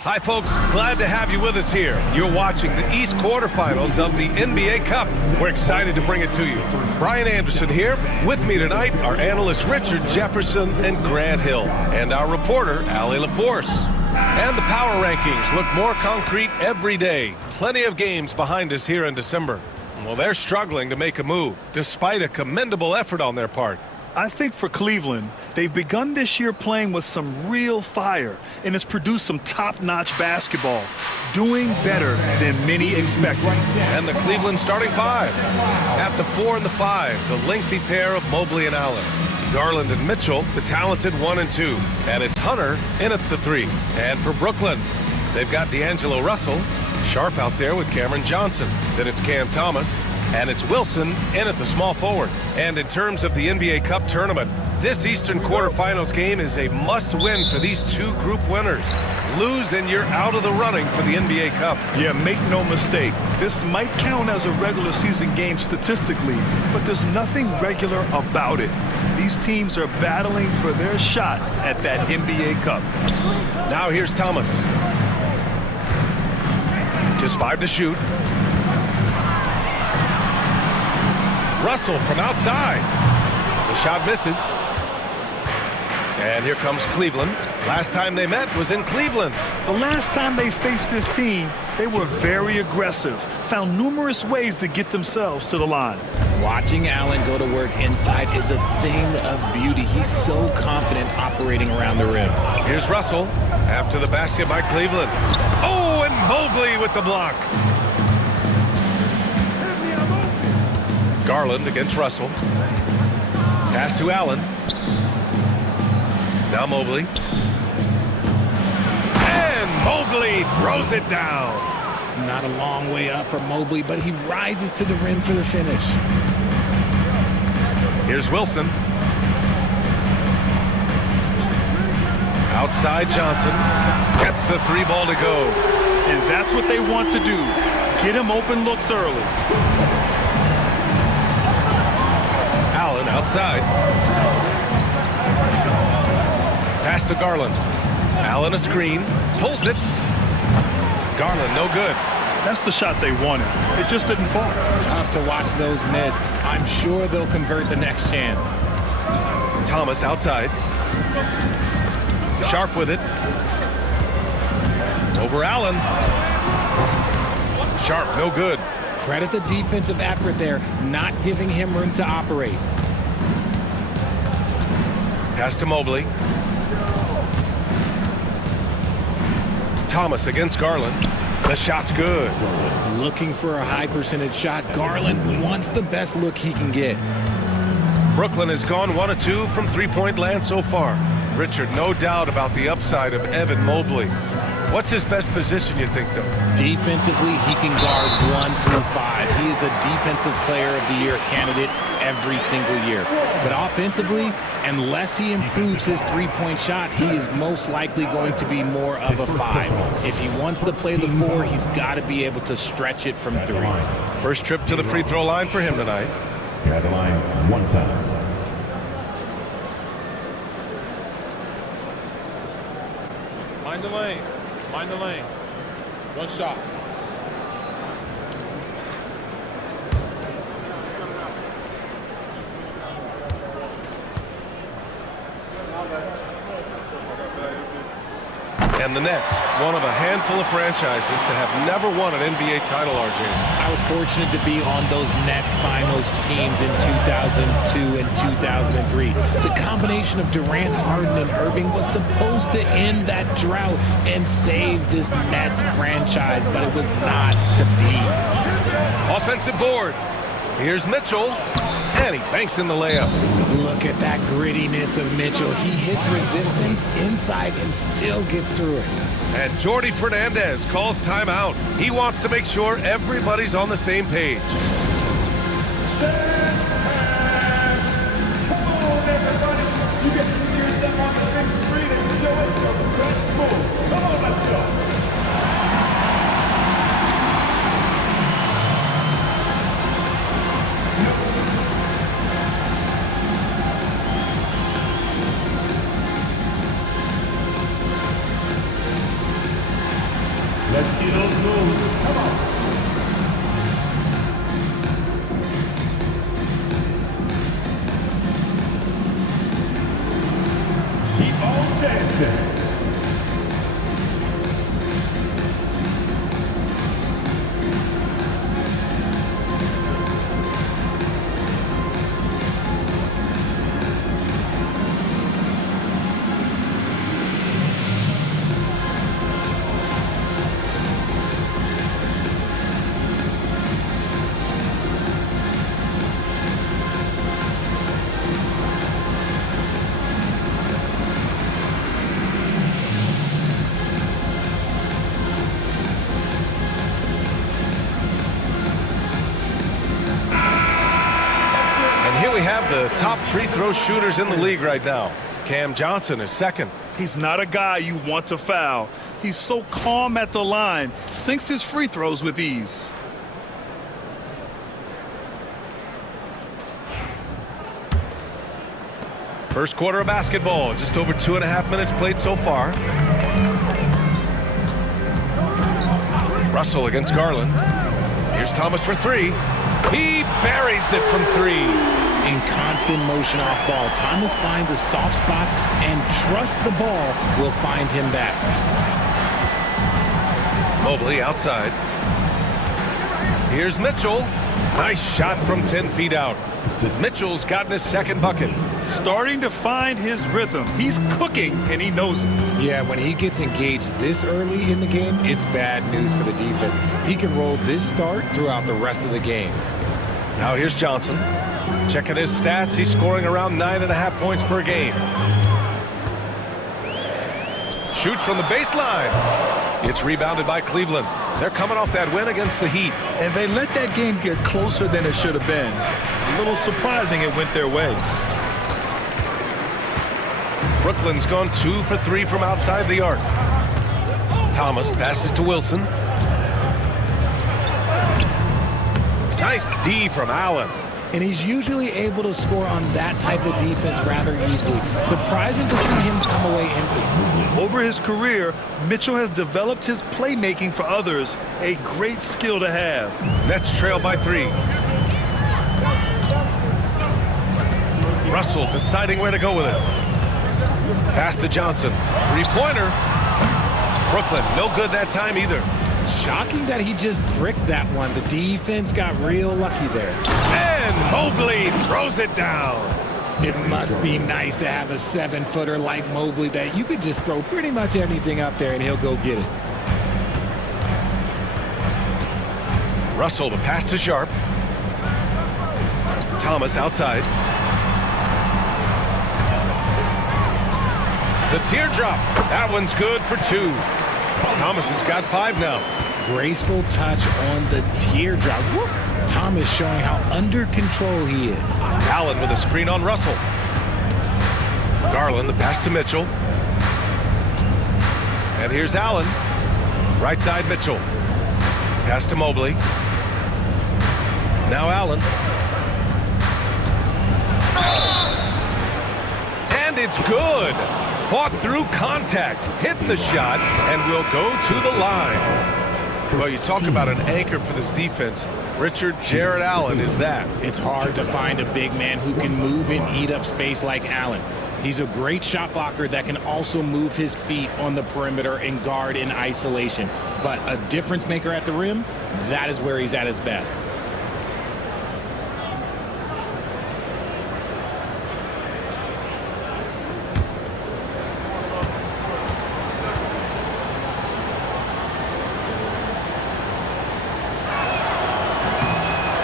Hi, folks. Glad to have you with us here. You're watching the East quarterfinals of the NBA Cup. We're excited to bring it to you. Brian Anderson here. With me tonight, our analysts Richard Jefferson and Grant Hill, and our reporter, Allie LaForce. And the power rankings look more concrete every day. Plenty of games behind us here in December. Well, they're struggling to make a move, despite a commendable effort on their part. I think for Cleveland, they've begun this year playing with some real fire, and it's produced some top-notch basketball, doing better than many expected. And the Cleveland starting five. At the 4 and the 5, the lengthy pair of Mobley and Allen. Garland and Mitchell, the talented 1 and 2. And it's Hunter in at the 3. And for Brooklyn, they've got D'Angelo Russell, Sharp out there with Cameron Johnson. Then it's Cam Thomas. And it's Wilson in at the small forward. And in terms of the NBA Cup tournament, this Eastern quarterfinals game is a must-win for these two group winners. Lose and you're out of the running for the NBA Cup. Yeah, make no mistake. This might count as a regular season game statistically, but there's nothing regular about it. These teams are battling for their shot at that NBA Cup. Now here's Thomas. Just 5 to shoot. Russell from outside. The shot misses. And here comes Cleveland. Last time they met was in Cleveland. The last time they faced this team, they were very aggressive, found numerous ways to get themselves to the line. Watching Allen go to work inside is a thing of beauty. He's so confident operating around the rim. Here's Russell after the basket by Cleveland. Oh, and Mobley with the block. Garland against Russell. Pass to Allen. Now Mobley. And Mobley throws it down. Not a long way up for Mobley, but he rises to the rim for the finish. Here's Wilson. Outside Johnson. Gets the 3 ball to go. And that's what they want to do. Get him open looks early. Allen outside. Pass to Garland. Allen a screen. Pulls it. Garland no good. That's the shot they wanted. It just didn't fall. Tough to watch those miss. I'm sure they'll convert the next chance. Thomas outside. Sharp with it. Over Allen. Sharp no good. Credit the defensive effort there, not giving him room to operate. Pass to Mobley. Thomas against Garland. The shot's good. Looking for a high percentage shot. Garland wants the best look he can get. Brooklyn has gone 1 of 2 from three-point land so far. Richard, no doubt about the upside of Evan Mobley. What's his best position, you think, though? Defensively, he can guard 1 through 5. He is a Defensive Player of the Year candidate every single year. But offensively, unless he improves his three-point shot, he is most likely going to be more of a 5. If he wants to play the 4, he's got to be able to stretch it from 3. First trip to the free throw line for him tonight. You're at the line 1 time. Mind the lanes. Mind the lanes. 1 shot. And the Nets, one of a handful of franchises to have never won an NBA title, RJ. I was fortunate to be on those Nets finals teams in 2002 and 2003. The combination of Durant, Harden, and Irving was supposed to end that drought and save this Nets franchise, but it was not to be. Offensive board. Here's Mitchell. And he banks in the layup. Look at that grittiness of Mitchell. He hits resistance inside and still gets through it. And Jordi Fernandez calls timeout. He wants to make sure everybody's on the same page. Come on, everybody. You get to see yourself on the big screen and show us your best move. Come on, let's go. Let's see those moves. Come on. Keep on dancing. We have the top free throw shooters in the league right now. Cam Johnson is second. He's not a guy you want to foul. He's so calm at the line, sinks his free throws with ease. First quarter of basketball, just over 2.5 minutes played so far. Russell against Garland. Here's Thomas for three. He buries it from three. In constant motion off ball, Thomas finds a soft spot and trusts the ball will find him back. Mobley outside. Here's Mitchell. Nice shot from 10 feet out. Mitchell's gotten his second bucket. Starting to find his rhythm. He's cooking, and he knows it. Yeah, when he gets engaged this early in the game, it's bad news for the defense. He can roll this start throughout the rest of the game. Now here's Johnson. Checking his stats, he's scoring around 9.5 points per game. Shoots from the baseline. It's rebounded by Cleveland. They're coming off that win against the Heat. And they let that game get closer than it should have been. A little surprising it went their way. Brooklyn's gone 2 for 3 from outside the arc. Thomas passes to Wilson. Nice D from Allen. And he's usually able to score on that type of defense rather easily. Surprising to see him come away empty. Over his career, Mitchell has developed his playmaking for others, a great skill to have. Nets trail by 3. Russell deciding where to go with it. Pass to Johnson. Three-pointer. Brooklyn, no good that time either. Shocking that he just bricked that one. The defense got real lucky there. And Mobley throws it down. It must be nice to have a 7-footer like Mobley that you could just throw pretty much anything up there and he'll go get it. Russell, the pass to Sharp. Thomas outside. The teardrop. That one's good for 2. Thomas has got 5 now. Graceful touch on the teardrop. Whoop. Thomas showing how under control he is. Allen with a screen on Russell. Garland, the pass to Mitchell. And here's Allen. Right side Mitchell. Pass to Mobley. Now Allen. And it's good. Fought through contact, hit the shot, and will go to the line. Well, you talk about an anchor for this defense. Richard Jarrett Allen is that. It's hard to find a big man who can move and eat up space like Allen. He's a great shot blocker that can also move his feet on the perimeter and guard in isolation. But a difference maker at the rim, that is where he's at his best.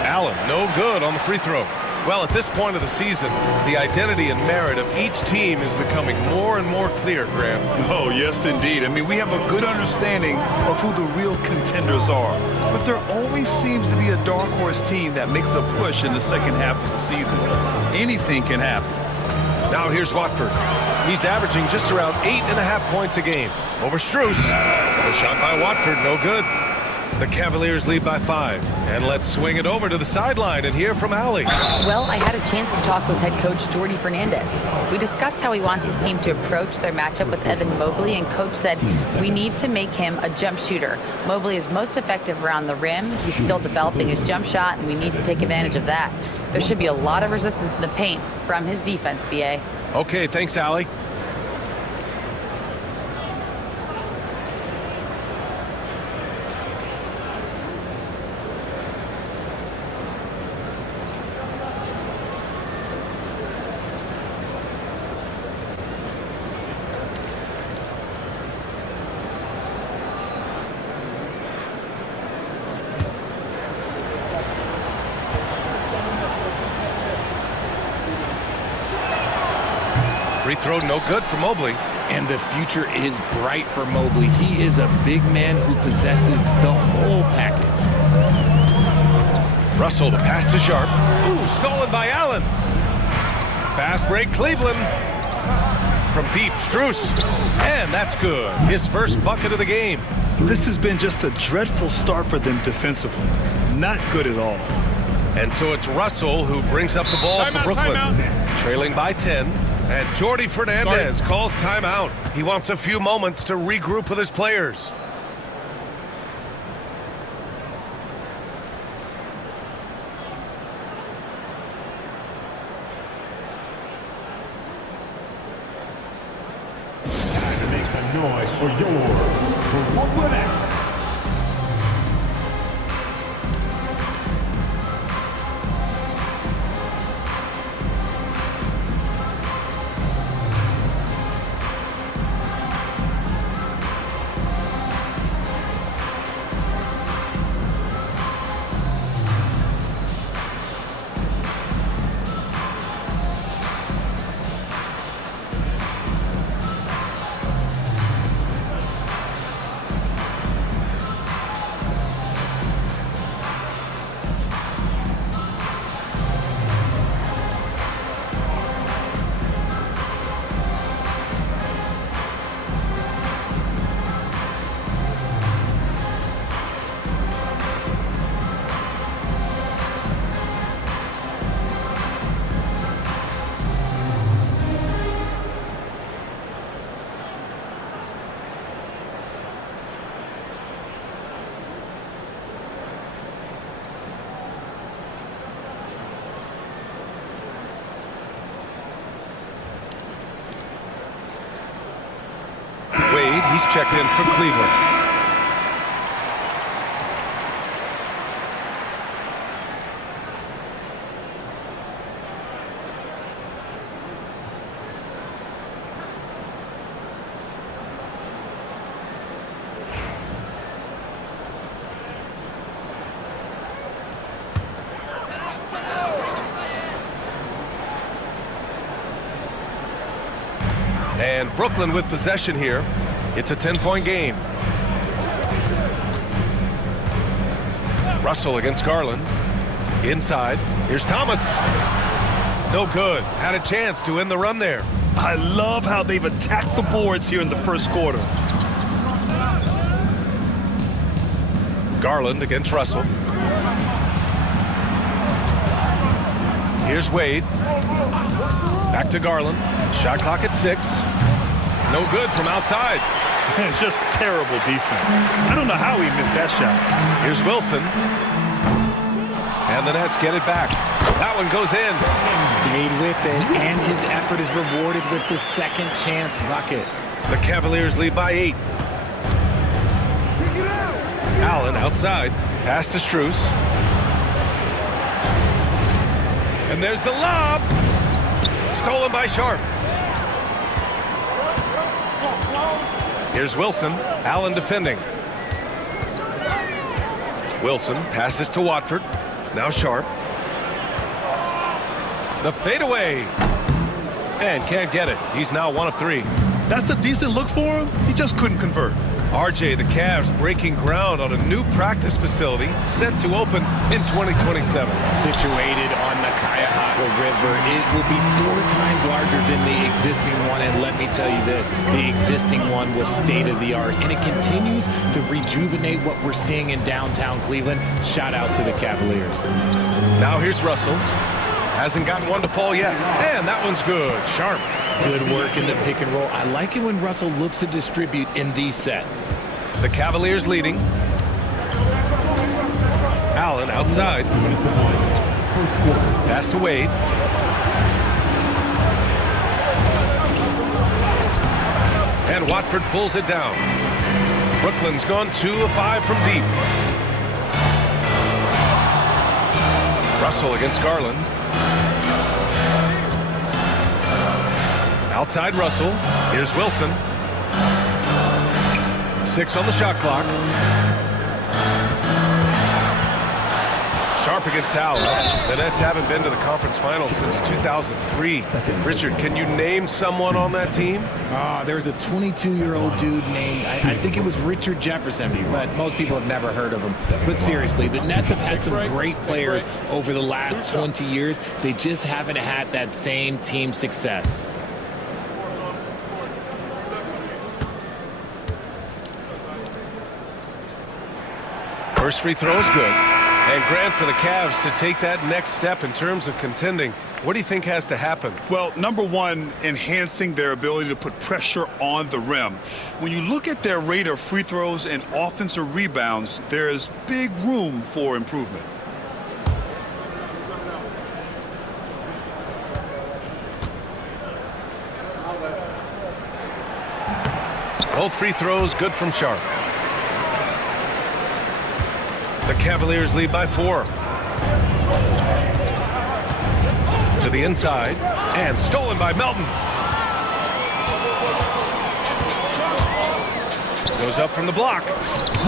Allen, no good on the free throw. Well, at this point of the season, the identity and merit of each team is becoming more and more clear, Graham. Oh, yes, indeed. I mean, we have a good understanding of who the real contenders are. But there always seems to be a dark horse team that makes a push in the second half of the season. Anything can happen. Now here's Watford. He's averaging just around 8.5 points a game. Over Strus. A shot by Watford, no good. The Cavaliers lead by 5. And let's swing it over to the sideline and hear from Allie. Well, I had a chance to talk with head coach Jordy Fernandez. We discussed how he wants his team to approach their matchup with Evan Mobley, and coach said we need to make him a jump shooter. Mobley is most effective around the rim. He's still developing his jump shot, and we need to take advantage of that. There should be a lot of resistance in the paint from his defense, BA. Okay, thanks, Allie. Free throw no good for Mobley. And the future is bright for Mobley. He is a big man who possesses the whole package. Russell to pass to Sharp. Ooh, stolen by Allen. Fast break Cleveland. From deep, Strus. And that's good. His first bucket of the game. This has been just a dreadful start for them defensively. Not good at all. And so it's Russell who brings up the ball for Brooklyn. Trailing by 10. And Jordy Fernandez calls timeout. He wants a few moments to regroup with his players. Time to make some noise for your Brooklyn Nets. Wade, he's checked in from Cleveland. And Brooklyn with possession here. It's a 10-point game. Russell against Garland. Inside. Here's Thomas. No good. Had a chance to end the run there. I love how they've attacked the boards here in the first quarter. Garland against Russell. Here's Wade. Back to Garland. Shot clock at 6. No good from outside. Just terrible defense. I don't know how he missed that shot. Here's Wilson. And the Nets get it back. That one goes in. Stayed with it, and his effort is rewarded with the second chance bucket. The Cavaliers lead by 8. Allen outside. Pass to Strus. And there's the lob. Stolen by Sharp. Here's Wilson. Allen defending. Wilson passes to Watford. Now Sharp. The fadeaway. And can't get it. He's now 1 of 3. That's a decent look for him. He just couldn't convert. RJ, the Cavs breaking ground on a new practice facility set to open in 2027. Situated on the Cuyahoga River, it will be 4 times larger than the existing one. And let me tell you this, the existing one was state-of-the-art, and it continues to rejuvenate what we're seeing in downtown Cleveland. Shout out to the Cavaliers. Now here's Russell. Hasn't gotten one to fall yet. And that one's good. Sharp. Good work in the pick and roll. I like it when Russell looks to distribute in these sets. The Cavaliers leading. Allen outside. Pass to Wade. And Watford pulls it down. Brooklyn's gone 2 of 5 from deep. Russell against Garland. Outside Russell. Here's Wilson. 6 on the shot clock. Sharp against Allen. The Nets haven't been to the conference finals since 2003. Richard, can you name someone on that team? There's a 22-year-old dude named, I think it was Richard Jefferson, but most people have never heard of him. But seriously, the Nets have had some great players over the last 20 years. They just haven't had that same team success. First free throw is good. And Grant, for the Cavs to take that next step in terms of contending, what do you think has to happen? Well, number one, enhancing their ability to put pressure on the rim. When you look at their rate of free throws and offensive rebounds, there's big room for improvement. Both free throws good from Sharp. The Cavaliers lead by 4. To the inside, and stolen by Melton. Goes up from the block.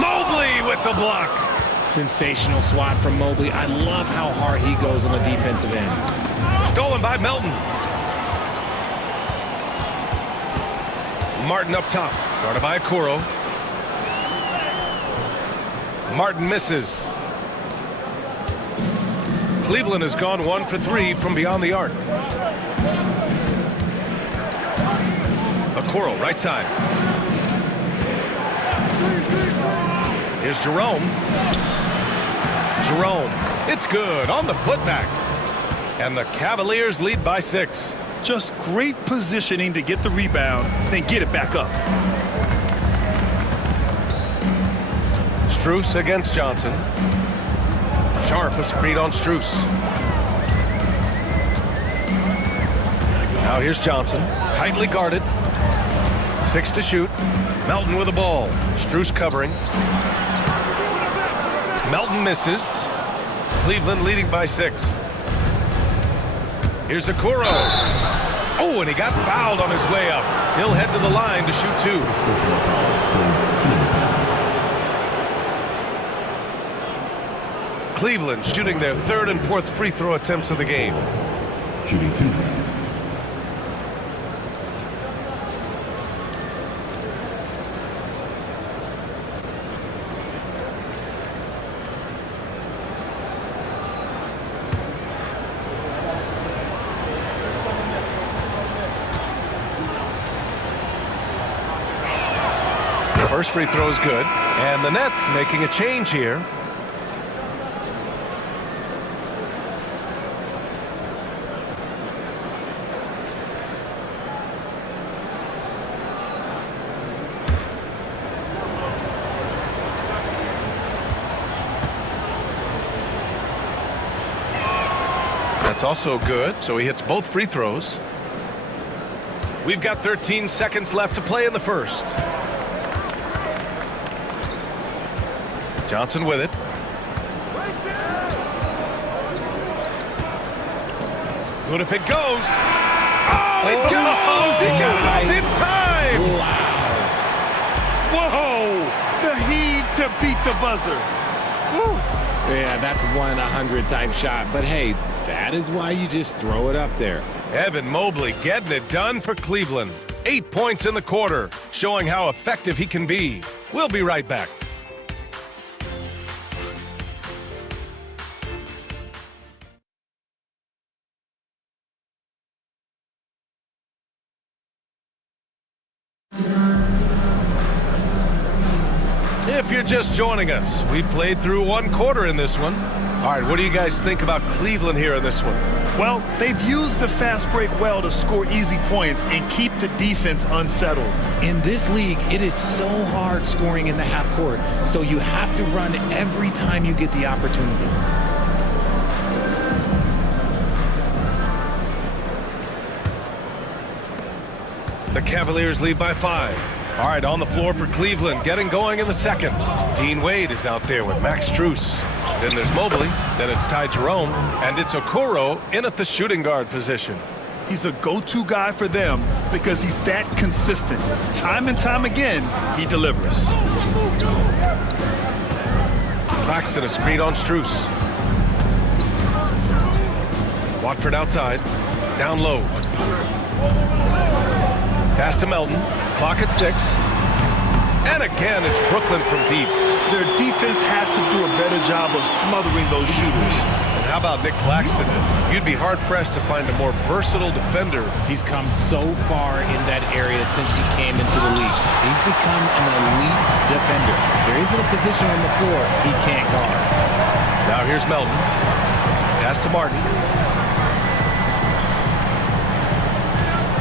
Mobley with the block. Sensational swat from Mobley. I love how hard he goes on the defensive end. Stolen by Melton. Martin up top, guarded by Okoro. Martin misses. Cleveland has gone 1 for 3 from beyond the arc. Okoro, right side. Here's Jerome. Jerome, it's good on the putback. And the Cavaliers lead by 6. Just great positioning to get the rebound, then get it back up. Strus against Johnson. Sharp a screen on Strus. Now here's Johnson, tightly guarded. 6 to shoot. Melton with the ball. Strus covering. Melton misses. Cleveland leading by 6. Here's Okoro. Oh, and he got fouled on his way up. He'll head to the line to shoot 2. Cleveland shooting their 3rd and 4th free throw attempts of the game. Shooting 2. First free throw is good, and the Nets making a change here. That's also good, so he hits both free throws. We've got 13 seconds left to play in the first. Johnson with it. Good if it goes. Oh, it goes! He got it off in time! Wow. Whoa! The heave to beat the buzzer. Woo. Yeah, that's 1 in 100 type shot. But hey, that is why you just throw it up there. Evan Mobley getting it done for Cleveland. 8 points in the quarter, showing how effective he can be. We'll be right back. If you're just joining us, we played through 1 quarter in this one. All right, what do you guys think about Cleveland here in this one? Well, they've used the fast break well to score easy points and keep the defense unsettled. In this league, it is so hard scoring in the half court, so you have to run every time you get the opportunity. The Cavaliers lead by 5. All right, on the floor for Cleveland, getting going in the second. Dean Wade is out there with Max Strus. Then there's Mobley, then it's Ty Jerome, and it's Okoro in at the shooting guard position. He's a go-to guy for them because he's that consistent. Time and time again, he delivers. Claxton a screen on Strus. Watford outside, down low. Pass to Melton, clock at 6. And again, it's Brooklyn from deep. Their defense has to do a better job of smothering those shooters. And how about Nick Claxton? You'd be hard-pressed to find a more versatile defender. He's come so far in that area since he came into the league. He's become an elite defender. There isn't a position on the floor he can't guard. Now here's Melton. Pass to Martin.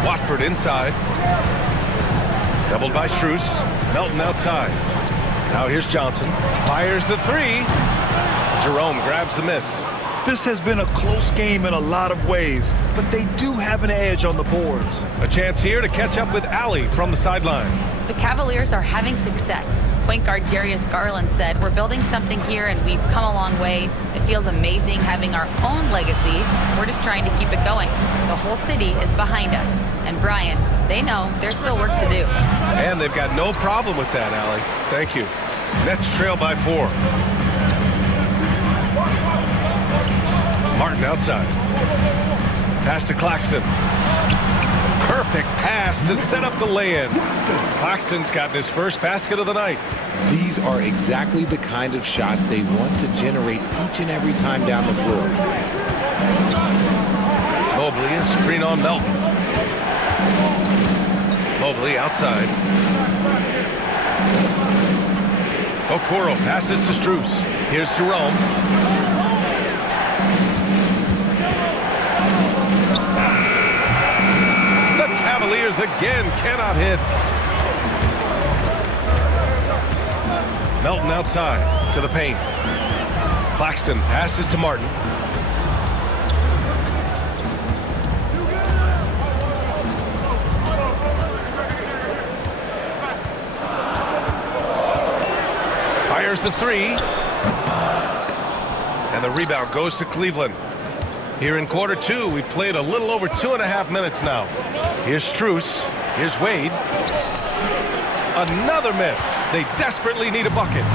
Watford inside. Doubled by Strus. Melton outside. Now here's Johnson. Fires the 3. Jerome grabs the miss. This has been a close game in a lot of ways, but they do have an edge on the boards. A chance here to catch up with Allie from the sideline. The Cavaliers are having success. Point guard Darius Garland said, "We're building something here and we've come a long way. It feels amazing having our own legacy. We're just trying to keep it going. The whole city is behind us." And Brian, they know there's still work to do. And they've got no problem with that, Allie. Thank you. Nets trail by 4. Martin outside. Pass to Claxton. Perfect pass to set up the lay-in. Claxton's gotten his first basket of the night. These are exactly the kind of shots they want to generate each and every time down the floor. Mobley, a screen on Melton. Mobley outside. Okoro passes to Strus. Here's Jerome. The Cavaliers again cannot hit. Melton outside to the paint. Claxton passes to Martin. Fires the 3. And the rebound goes to Cleveland. Here in quarter 2, we played a little over 2.5 minutes now. Here's Strus. Here's Wade. Another miss. They desperately need a bucket.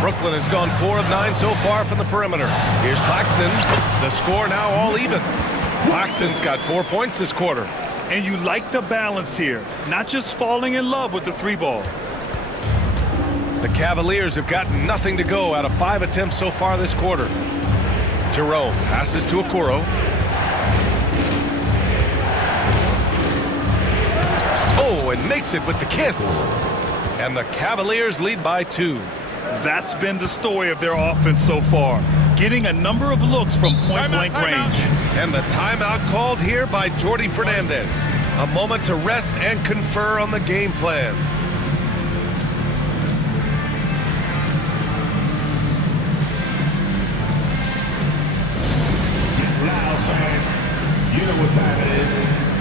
Brooklyn has gone 4 of 9 so far from the perimeter. Here's Claxton. The score now all even. Claxton's got 4 points this quarter. And you like the balance here, not just falling in love with the 3-ball. The Cavaliers have gotten nothing to go out of 5 attempts so far this quarter. Jerome passes to Okoro. Oh, and makes it with the kiss. And the Cavaliers lead by 2. That's been the story of their offense so far, getting a number of looks from point-blank range. And the timeout called here by Jordi Fernandez. A moment to rest and confer on the game plan. Now, fans, you know what time it is.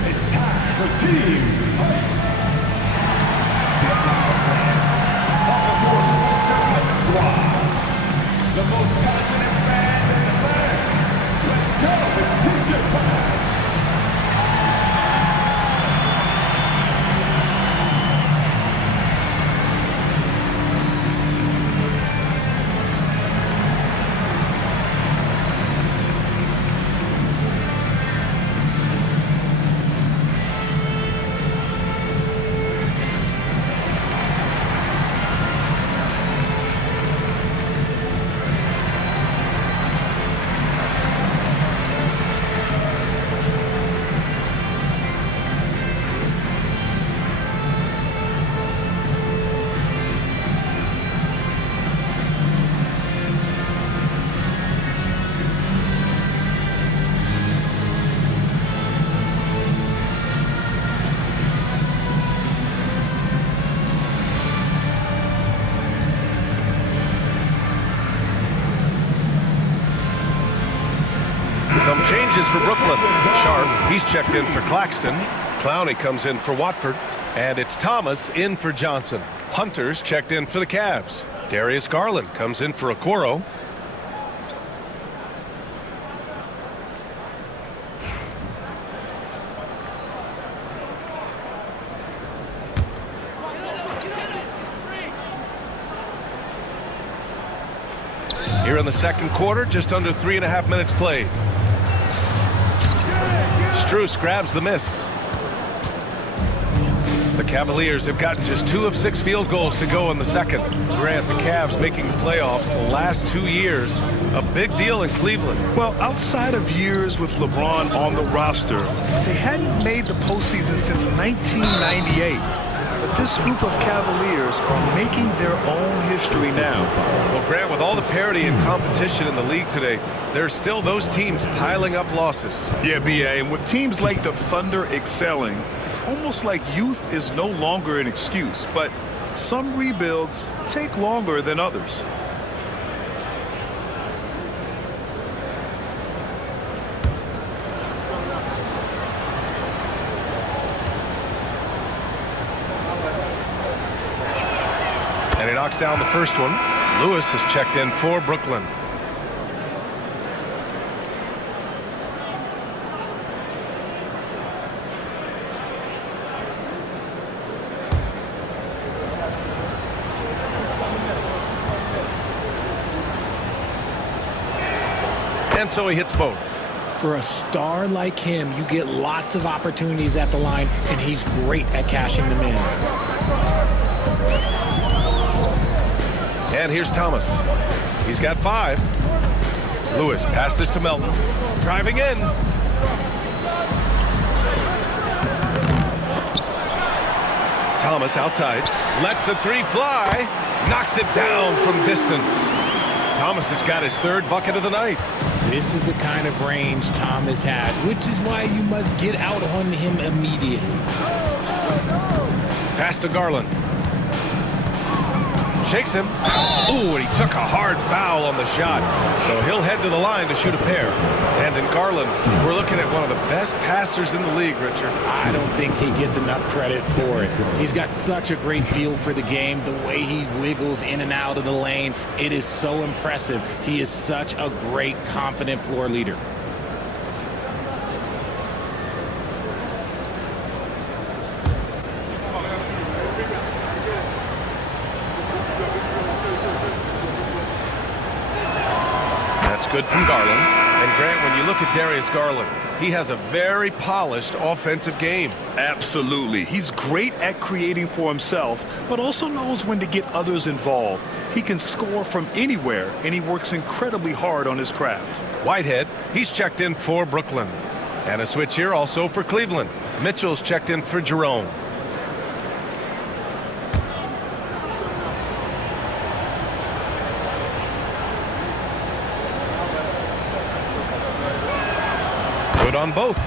It's time for Team Hype. The most passionate fans in the land. Let's go. It's teacher time. Changes for Brooklyn. Sharp, he's checked in for Claxton. Clowney comes in for Watford. And it's Thomas in for Johnson. Hunter's checked in for the Cavs. Darius Garland comes in for Okoro. Here in the second quarter, just under 3.5 minutes played. Strus grabs the miss. The Cavaliers have gotten just 2 of 6 field goals to go in the second. Grant, the Cavs making the playoffs the last 2 years. A big deal in Cleveland. Well, outside of years with LeBron on the roster, they hadn't made the postseason since 1998. But this group of Cavaliers are making their own history now. Well, Grant, with all the parity and competition in the league today, there's still those teams piling up losses. Yeah, B.A., and with teams like the Thunder excelling, it's almost like youth is no longer an excuse, but some rebuilds take longer than others. And he knocks down the first one. Lewis has checked in for Brooklyn. And so he hits both. For a star like him, you get lots of opportunities at the line, and he's great at cashing them in. And here's Thomas. He's got 5. Lewis passes to Melton. Driving in. Thomas outside. Lets the 3 fly. Knocks it down from distance. Thomas has got his 3rd bucket of the night. This is the kind of range Thomas has, which is why you must get out on him immediately. Pass to Garland. Shakes him. Ooh, and he took a hard foul on the shot. So he'll head to the line to shoot a pair. And in Garland, we're looking at one of the best passers in the league, Richard. I don't think he gets enough credit for it. He's got such a great feel for the game, the way he wiggles in and out of the lane. It is so impressive. He is such a great, confident floor leader. Good from Garland. And Grant, when you look at Darius Garland, he has a very polished offensive game. Absolutely. He's great at creating for himself, but also knows when to get others involved. He can score from anywhere, and he works incredibly hard on his craft. Whitehead, he's checked in for Brooklyn. And a switch here also for Cleveland. Mitchell's checked in for Jerome. On both.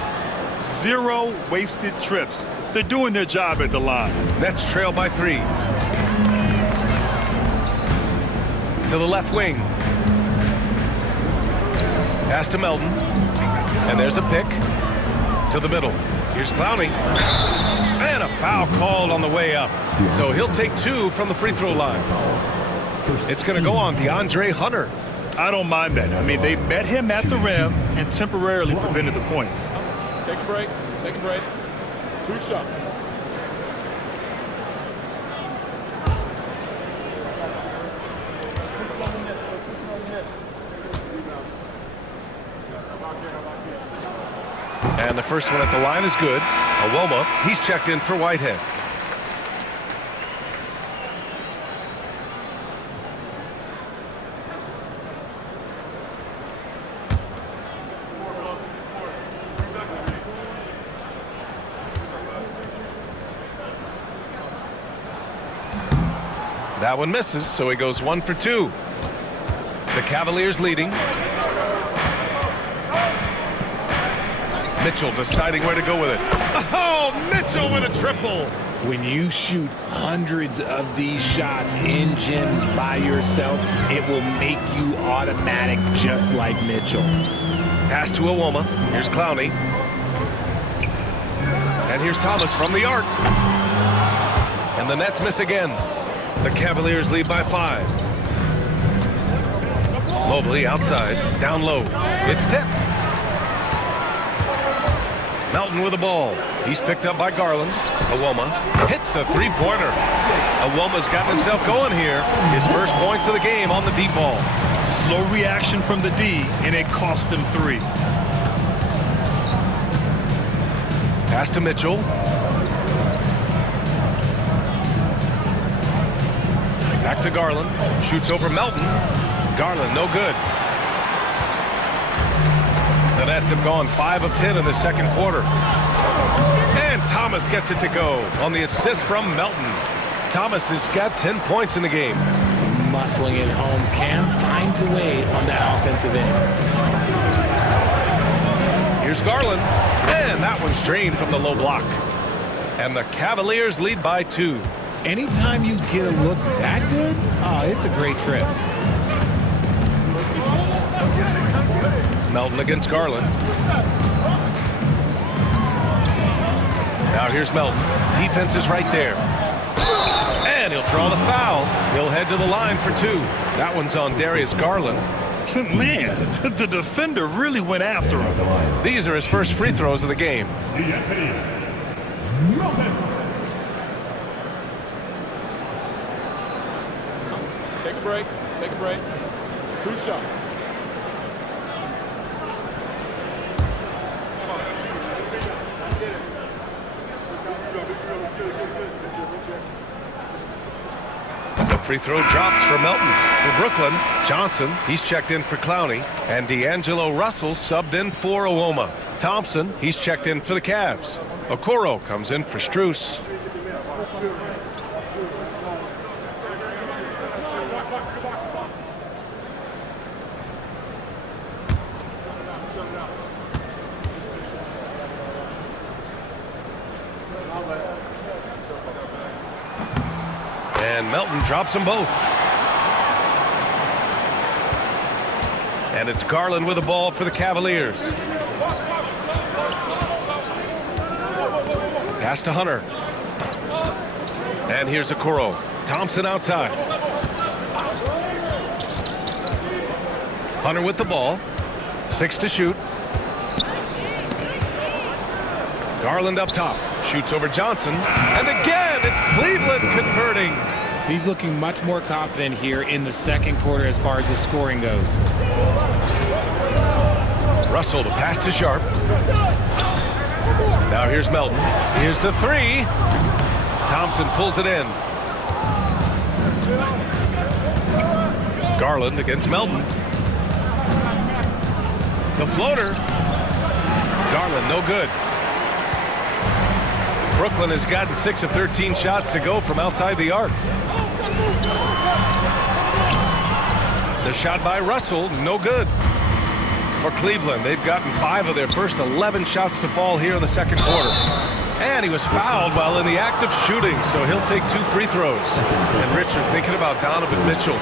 0 wasted trips. They're doing their job at the line. Nets trail by 3. To the left wing. Pass to Melton. And there's a pick. To the middle. Here's Clowney. And a foul called on the way up. So he'll take 2 from the free throw line. It's going to go on DeAndre Hunter. I don't mind that. I mean, they met him at the rim and temporarily prevented the points. Take a break. Take a break. 2 shots. And the first one at the line is good. Awoma, he's checked in for Whitehead. That one misses, so he goes 1 for 2. The Cavaliers leading. Mitchell deciding where to go with it. Oh, Mitchell with a triple. When you shoot hundreds of these shots in gyms by yourself, it will make you automatic just like Mitchell. Pass to Iwoma. Here's Clowney. And here's Thomas from the arc. And the Nets miss again. The Cavaliers lead by 5. Mobley outside, down low. It's tipped. Melton with the ball. He's picked up by Garland. Iwoma hits the three-pointer. Iwoma's gotten himself going here. His first points of the game on the deep ball. Slow reaction from the D, and it cost him 3. Pass to Mitchell. Back to Garland. Shoots over Melton. Garland, no good. The Nets have gone 5 of 10 in the second quarter. And Thomas gets it to go on the assist from Melton. Thomas has got 10 points in the game. Muscling it home. Cam finds a way on that offensive end. Here's Garland. And that one's drained from the low block. And the Cavaliers lead by 2. Anytime you get a look that good, it's a great trip. Melton against Garland. Now here's Melton. Defense is right there. And he'll draw the foul. He'll head to the line for 2. That one's on Darius Garland. Man, the defender really went after him. These are his first free throws of the game. Take a break. Take a break. 2 shots. The free throw drops for Melton. For Brooklyn, Johnson, he's checked in for Clowney. And D'Angelo Russell subbed in for Iwoma. Thompson, he's checked in for the Cavs. Okoro comes in for Strus. And Melton drops them both. And it's Garland with the ball for the Cavaliers. Pass to Hunter. And here's Okoro. Thompson outside. Hunter with the ball. 6 to shoot. Garland up top. Shoots over Johnson. And again, it's Cleveland converting. He's looking much more confident here in the second quarter as far as his scoring goes. Russell to pass to Sharp. Now here's Melton. Here's the 3. Thompson pulls it in. Garland against Melton. The floater. Garland, no good. Brooklyn has gotten 6 of 13 shots to go from outside the arc. The shot by Russell, no good. For Cleveland, they've gotten 5 of their first 11 shots to fall here in the second quarter. And he was fouled while in the act of shooting, so he'll take 2 free throws. And Richard, thinking about Donovan Mitchell,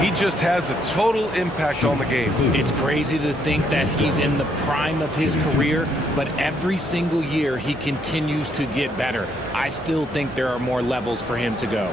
he just has the total impact on the game. It's crazy to think that he's in the prime of his career, but every single year he continues to get better. I still think there are more levels for him to go.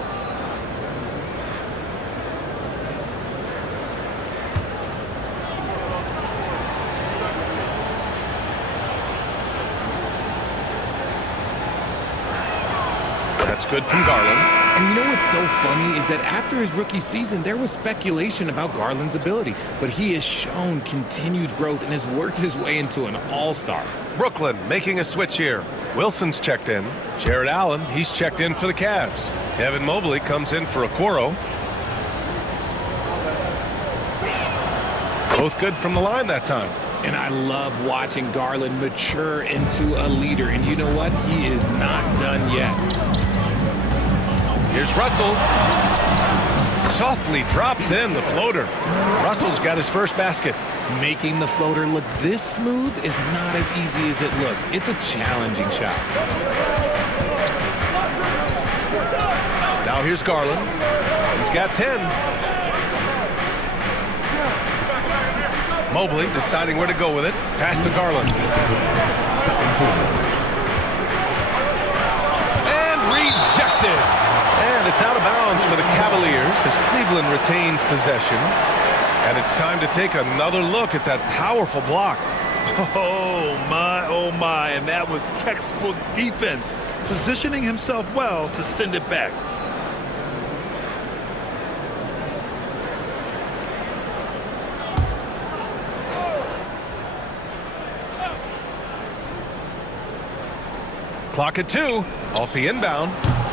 That's good from Garland. And you know what's so funny is that after his rookie season, there was speculation about Garland's ability, but he has shown continued growth and has worked his way into an all-star. Brooklyn making a switch here. Wilson's checked in. Jared Allen, he's checked in for the Cavs. Evan Mobley comes in for Okoro. Both good from the line that time. And I love watching Garland mature into a leader. And you know what? He is not done yet. Here's Russell. Softly drops in the floater. Russell's got his first basket. Making the floater look this smooth is not as easy as it looked. It's a challenging shot. Now here's Garland. He's got 10. Mobley deciding where to go with it. Pass to Garland. And rejected. And it's out of bounds for the Cavaliers as Cleveland retains possession. And it's time to take another look at that powerful block. Oh my, and that was textbook defense, positioning himself well to send it back. Clock at 2, off the inbound.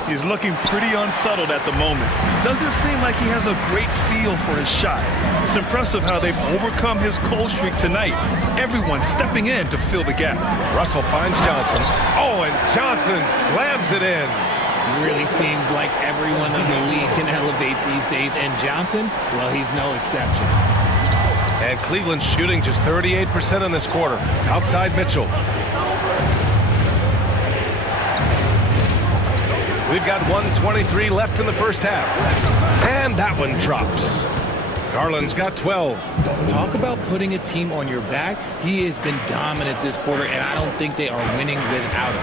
He's looking pretty unsettled at the moment. Doesn't seem like he has a great feel for his shot. It's impressive how they've overcome his cold streak tonight. Everyone stepping in to fill the gap. Russell finds Johnson. Oh, and Johnson slams it in. Really seems like everyone in the league can elevate these days, and Johnson, well, he's no exception. And Cleveland shooting just 38% in this quarter. Outside Mitchell. We've got 1:23 left in the first half. And that one drops. Garland's got 12. Talk about putting a team on your back. He has been dominant this quarter, and I don't think they are winning without him.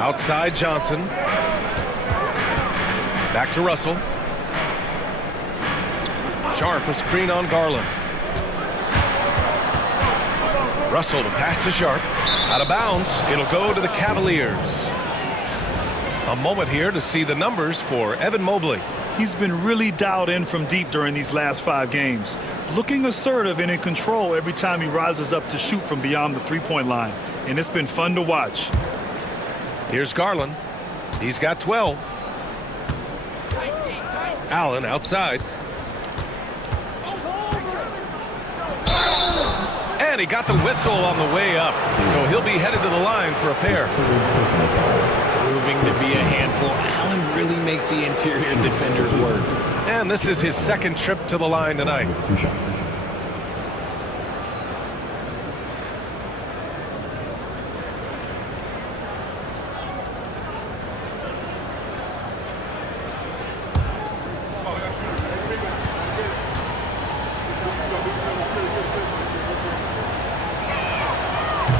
Outside Johnson. Back to Russell. Sharp, a screen on Garland. Russell to pass to Sharp. Out of bounds. It'll go to the Cavaliers. A moment here to see the numbers for Evan Mobley. He's been really dialed in from deep during these last 5 games. Looking assertive and in control every time he rises up to shoot from beyond the three-point line. And it's been fun to watch. Here's Garland. He's got 12. Allen outside. And he got the whistle on the way up. So he'll be headed to the line for a pair. Proving to be a handful. Allen really makes the interior defenders work. And this is his second trip to the line tonight. 2 shots.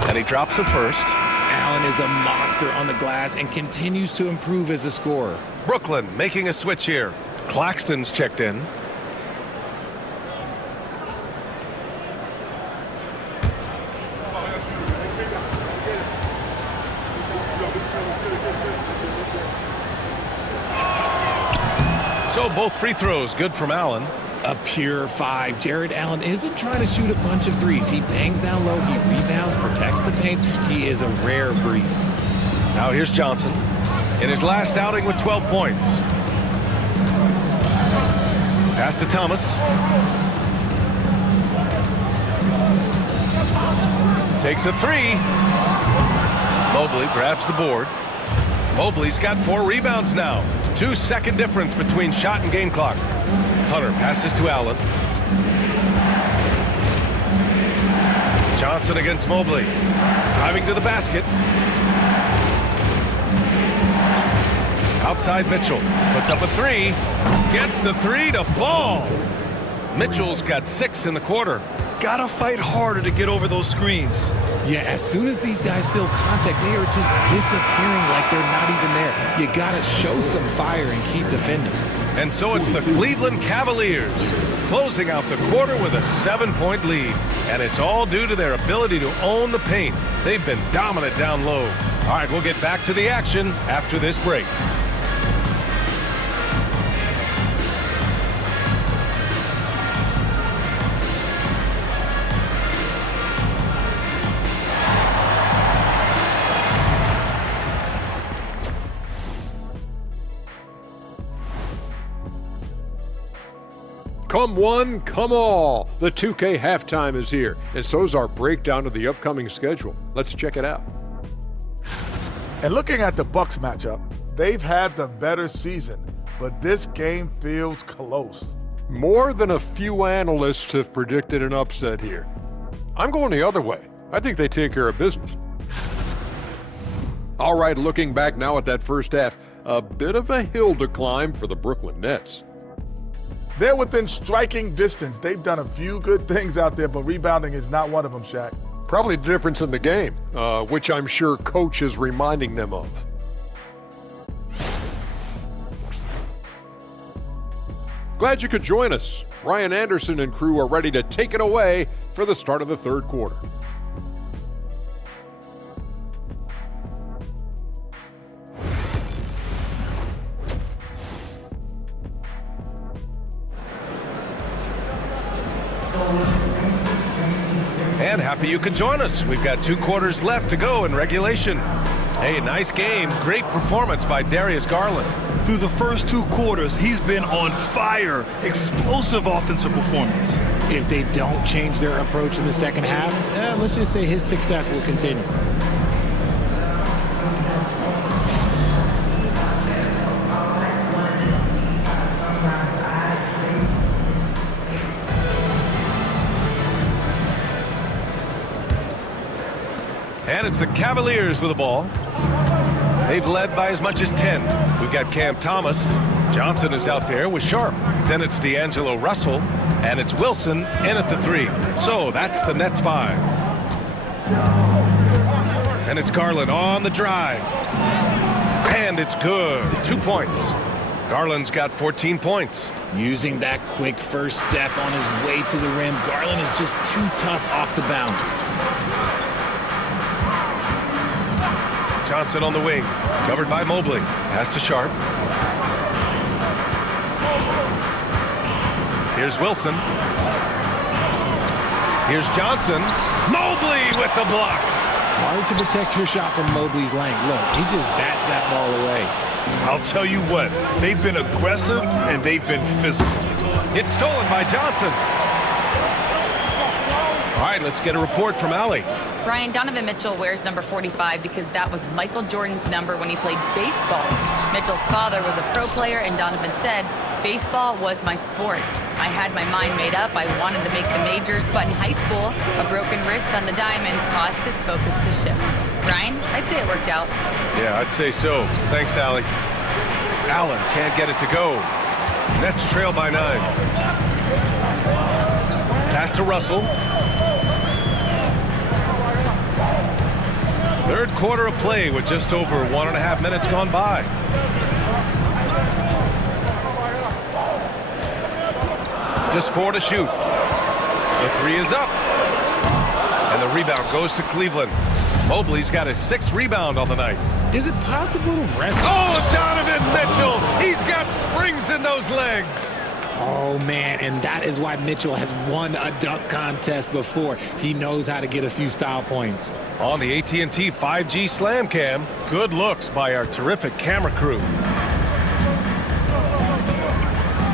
And he drops it first. Allen is a monster on the glass and continues to improve as a scorer. Brooklyn making a switch here. Claxton's checked in. So both free throws good from Allen. A pure 5. Jared Allen isn't trying to shoot a bunch of threes. He bangs down low, he rebounds, protects the paint. He is a rare breed. Now here's Johnson in his last outing with 12 points. Pass to Thomas. Takes a 3. Mobley grabs the board. Mobley's got 4 rebounds now. 2-second difference between shot and game clock. Hunter passes to Allen. Johnson against Mobley. Driving to the basket. Outside Mitchell. Puts up a 3. Gets the 3 to fall. Mitchell's got 6 in the quarter. Gotta fight harder to get over those screens. Yeah, as soon as these guys feel contact, they are just disappearing like they're not even there. You gotta show some fire and keep defending. And so it's the Cleveland Cavaliers closing out the quarter with a 7-point lead. And it's all due to their ability to own the paint. They've been dominant down low. All right, we'll get back to the action after this break. Come one, come all. The 2K halftime is here, and so's our breakdown of the upcoming schedule. Let's check it out. And looking at the Bucks matchup, they've had the better season, but this game feels close. More than a few analysts have predicted an upset here. I'm going the other way. I think they take care of business. All right, looking back now at that first half, a bit of a hill to climb for the Brooklyn Nets. They're within striking distance. They've done a few good things out there, but rebounding is not one of them, Shaq. Probably the difference in the game, which I'm sure coach is reminding them of. Glad you could join us. Ryan Anderson and crew are ready to take it away for the start of the third quarter. And happy you could join us. We've got 2 quarters left to go in regulation. Hey, nice game. Great performance by Darius Garland. Through the first 2 quarters, he's been on fire. Explosive offensive performance. If they don't change their approach in the second half, let's just say his success will continue. And it's the Cavaliers with the ball. They've led by as much as 10. We've got Cam Thomas. Johnson is out there with Sharp. Then it's D'Angelo Russell. And it's Wilson in at the 3. So that's the Nets 5. And it's Garland on the drive. And it's good. 2 points. Garland's got 14 points. Using that quick first step on his way to the rim, Garland is just too tough off the bounce. Johnson on the wing, covered by Mobley. Pass to Sharp. Here's Wilson. Here's Johnson. Mobley with the block. Hard to protect your shot from Mobley's length. Look, he just bats that ball away. I'll tell you what, they've been aggressive and they've been physical. It's stolen by Johnson. All right, let's get a report from Allie. Brian, Donovan Mitchell wears number 45 because that was Michael Jordan's number when he played baseball. Mitchell's father was a pro player, and Donovan said, "Baseball was my sport. I had my mind made up. I wanted to make the majors, but in high school, a broken wrist on the diamond caused his focus to shift." Brian, I'd say it worked out. Yeah, I'd say so. Thanks, Allie. Allen can't get it to go. Nets trail by 9. Pass to Russell. Third quarter of play with just over 1.5 minutes gone by. Just 4 to shoot. The 3 is up. And the rebound goes to Cleveland. Mobley's got his 6th rebound on the night. Is it possible to rest? Oh, Donovan Mitchell! He's got springs in those legs. Oh, man, and that is why Mitchell has won a dunk contest before. He knows how to get a few style points. On the AT&T 5G Slam Cam, good looks by our terrific camera crew.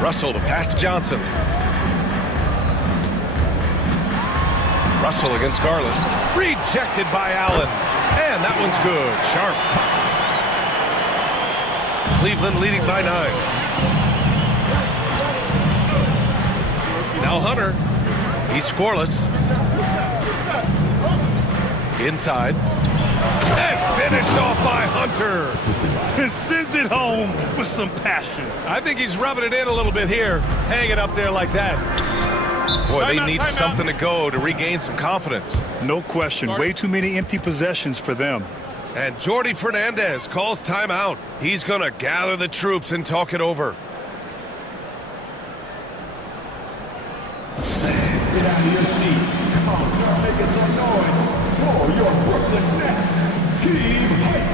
Russell, the pass to Johnson. Russell against Garland. Rejected by Allen. And that one's good. Sharp. Cleveland leading by 9. Now Hunter. He's scoreless. Inside. And finished off by Hunter. And sends it home with some passion. I think he's rubbing it in a little bit here. Hang it up there like that. Boy, they need something to go to regain some confidence. No question. Way too many empty possessions for them. And Jordi Fernandez calls timeout. He's going to gather the troops and talk it over. Get out of your seat. Come on, start making some noise for your Brooklyn Nets. Team Hype.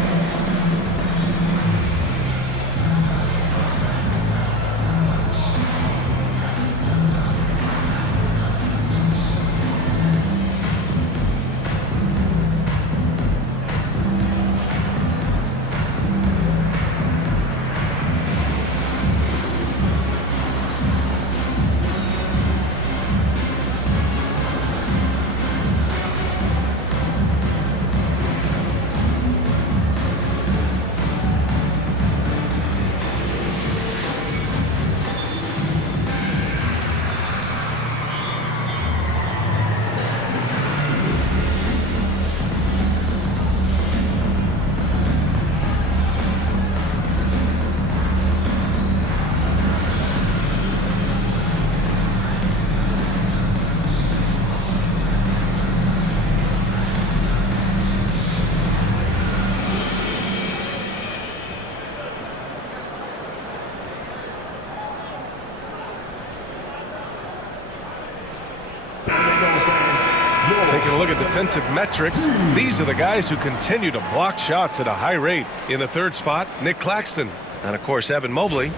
Taking a look at defensive metrics, these are the guys who continue to block shots at a high rate. In the third spot, Nick Claxton. And, of course, Evan Mobley.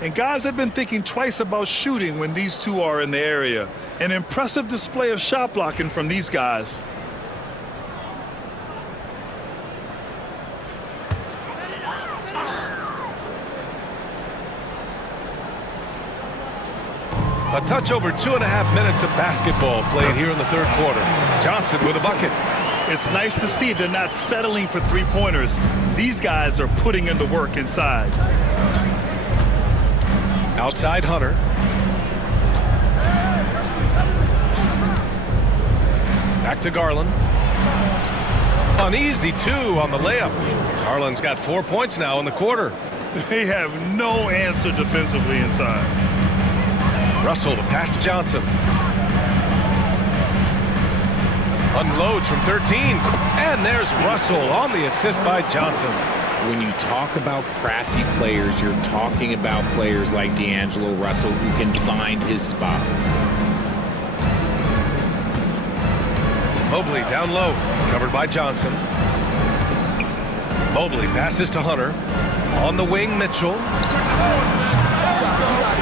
And guys have been thinking twice about shooting when these two are in the area. An impressive display of shot blocking from these guys. A touch over 2.5 minutes of basketball played here in the third quarter. Johnson with a bucket. It's nice to see they're not settling for three-pointers. These guys are putting in the work inside. Outside Hunter. Back to Garland. An easy two on the layup. Garland's got 4 points now in the quarter. They have no answer defensively inside. Russell to pass to Johnson. Unloads from 13. And there's Russell on the assist by Johnson. When you talk about crafty players, you're talking about players like D'Angelo Russell who can find his spot. Mobley down low, covered by Johnson. Mobley passes to Hunter. On the wing, Mitchell.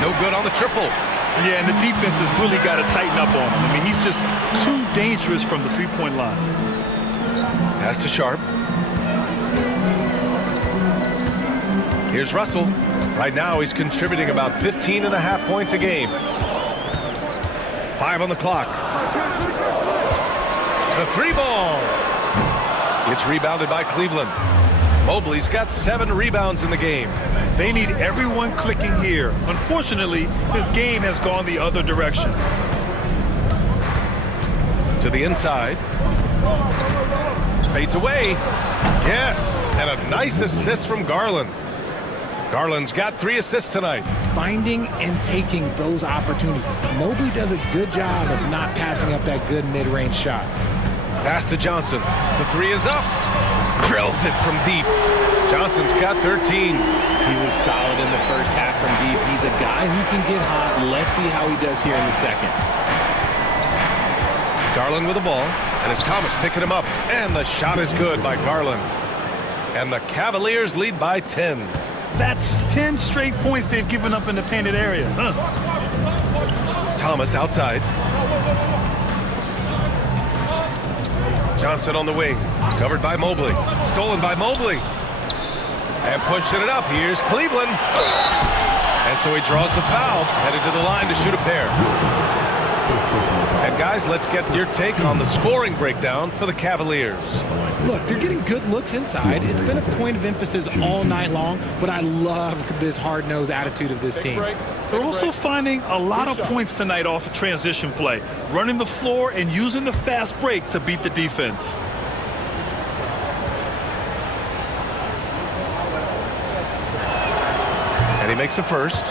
No good on the triple. Yeah, and the defense has really got to tighten up on him. I mean, he's just too dangerous from the three-point line. Pass to Sharp. Here's Russell. Right now, he's contributing about 15.5 points a game. 5 on the clock. The three ball. It's rebounded by Cleveland. Mobley's got 7 rebounds in the game. They need everyone clicking here. Unfortunately, this game has gone the other direction. To the inside. Fades away. Yes, and a nice assist from Garland. Garland's got 3 assists tonight. Finding and taking those opportunities. Mobley does a good job of not passing up that good mid-range shot. Pass to Johnson. The 3 is up. Drills it from deep. Johnson's got 13. He was solid in the first half from deep. He's a guy who can get hot. Let's see how he does here in the second. Garland with the ball, and it's Thomas picking him up. And the shot is good by Garland. And the Cavaliers lead by 10. That's 10 straight points they've given up in the painted area. Thomas outside. Johnson on the wing, covered by Mobley. Stolen by Mobley. And pushing it up. Here's Cleveland. And so he draws the foul, headed to the line to shoot a pair. And guys, let's get your take on the scoring breakdown for the Cavaliers. Look, they're getting good looks inside. It's been a point of emphasis all night long, but I love this hard-nosed attitude of this team. They're also finding a lot of points tonight off of transition play, running the floor and using the fast break to beat the defense. And he makes the first.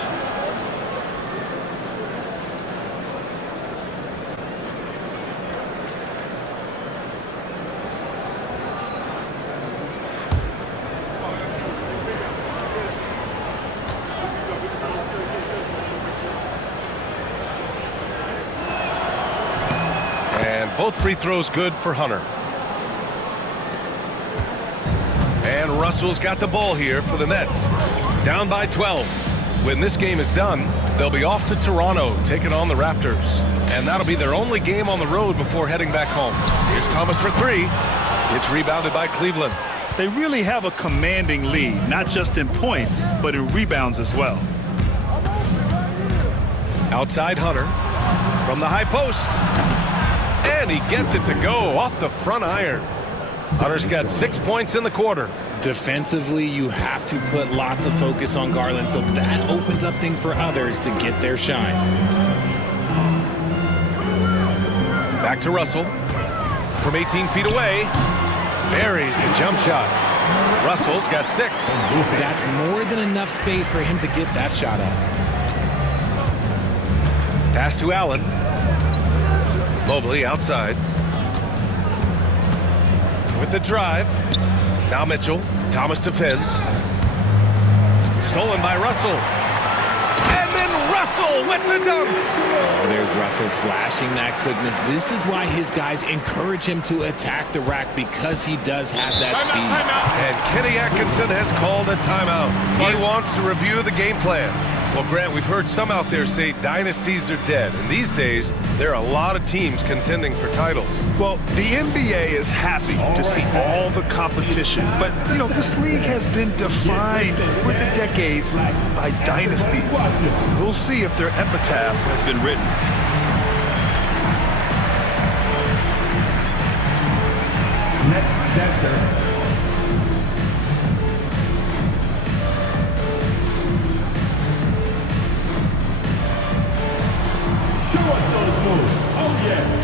Both free throws good for Hunter. And Russell's got the ball here for the Nets. Down by 12. When this game is done, they'll be off to Toronto, taking on the Raptors. And that'll be their only game on the road before heading back home. Here's Thomas for 3. It's rebounded by Cleveland. They really have a commanding lead, not just in points, but in rebounds as well. Outside Hunter from the high post. And he gets it to go off the front iron. Hunter's got 6 points in the quarter. Defensively, you have to put lots of focus on Garland, so that opens up things for others to get their shine. Back to Russell. From 18 feet away. Buries the jump shot. Russell's got 6. That's more than enough space for him to get that shot up. Pass to Allen. Mobley outside. With the drive. Now Mitchell. Thomas defends. Stolen by Russell. And then Russell Russell with the dunk. Oh, there's Russell flashing that quickness. This is why his guys encourage him to attack the rack, because he does have that speed. And Kenny Atkinson has called a timeout. He wants to review the game plan. Well, Grant, we've heard some out there say dynasties are dead. And these days, there are a lot of teams contending for titles. Well, the NBA is happy to see all the competition. But, you know, this league has been defined over the decades by dynasties. We'll see if their epitaph has been written. Next dancer. Show us those moves. Oh, yeah.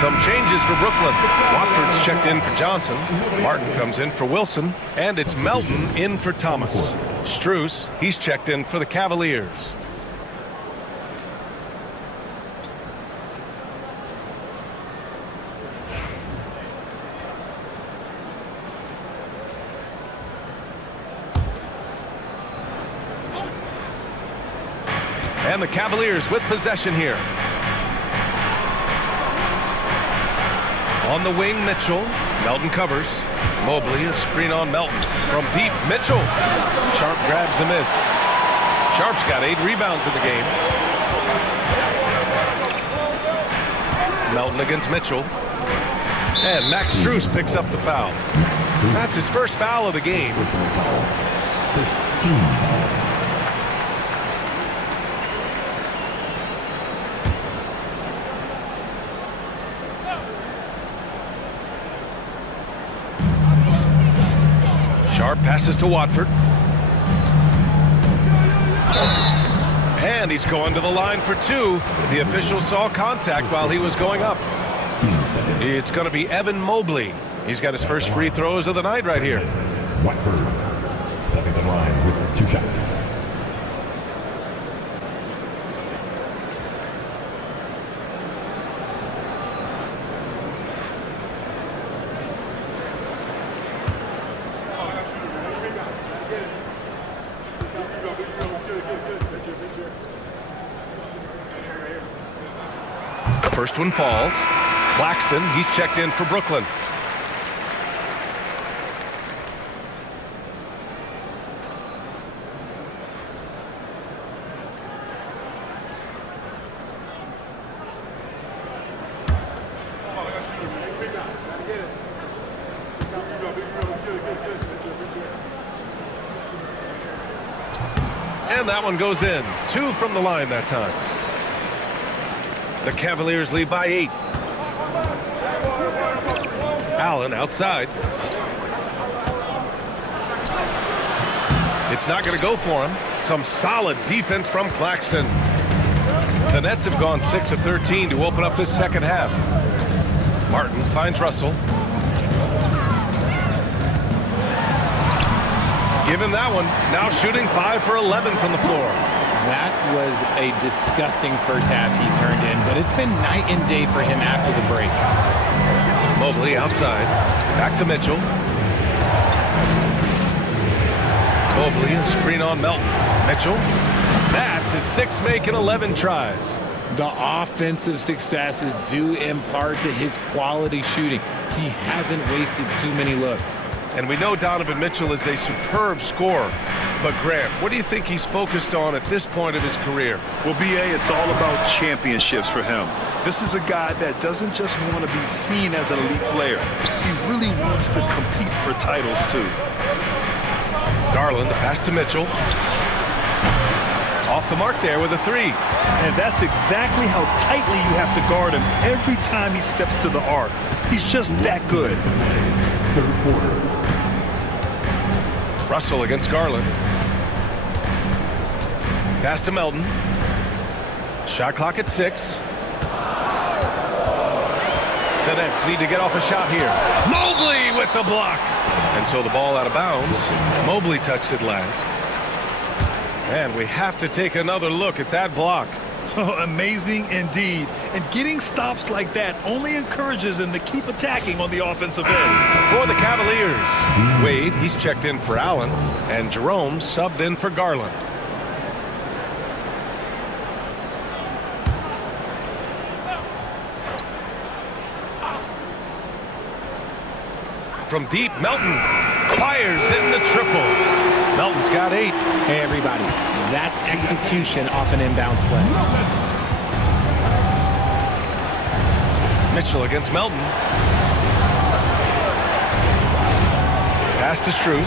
Some changes for Brooklyn. Watford's checked in for Johnson. Martin comes in for Wilson. And it's Melton in for Thomas. Strus, he's checked in for the Cavaliers. And the Cavaliers with possession here. On the wing, Mitchell. Melton covers. Mobley, a screen on Melton. From deep, Mitchell. Sharp grabs the miss. Sharp's got 8 rebounds in the game. Melton against Mitchell. And Max Strus picks up the foul. That's his first foul of the game. Sharp passes to Watford. And he's going to the line for 2. The official saw contact while he was going up. It's going to be Evan Mobley. He's got his first free throws of the night right here. Watford stepping to the line with 2 shots. First one falls. Claxton, he's checked in for Brooklyn. And that one goes in. 2 from the line that time. The Cavaliers lead by 8. Allen outside. It's not going to go for him. Some solid defense from Claxton. The Nets have gone 6 of 13 to open up this second half. Martin finds Russell. Give him that one. Now shooting 5 for 11 from the floor. That was a disgusting first half he turned in, but it's been night and day for him after the break. Mobley outside. Back to Mitchell. Mobley, a screen on Melton. Mitchell. That's his 6 make in 11 tries. The offensive success is due in part to his quality shooting. He hasn't wasted too many looks. And we know Donovan Mitchell is a superb scorer. But Grant, what do you think he's focused on at this point of his career? Well, BA, it's all about championships for him. This is a guy that doesn't just want to be seen as an elite player. He really wants to compete for titles, too. Garland, the pass to Mitchell. the mark there with a 3. And that's exactly how tightly you have to guard him every time he steps to the arc. He's just that good. Third quarter. Russell against Garland. Pass to Melton. Shot clock at 6. The Nets need to get off a shot here. Mobley with the block. And so the ball out of bounds. Mobley touched it last. And we have to take another look at that block. Oh, amazing indeed. And getting stops like that only encourages them to keep attacking on the offensive end. For the Cavaliers, Wade, he's checked in for Allen, and Jerome subbed in for Garland. From deep, Melton fires in the triple. Melton's got 8. Hey, everybody, that's execution off an inbounds play. Mitchell against Melton. Pass to Strus.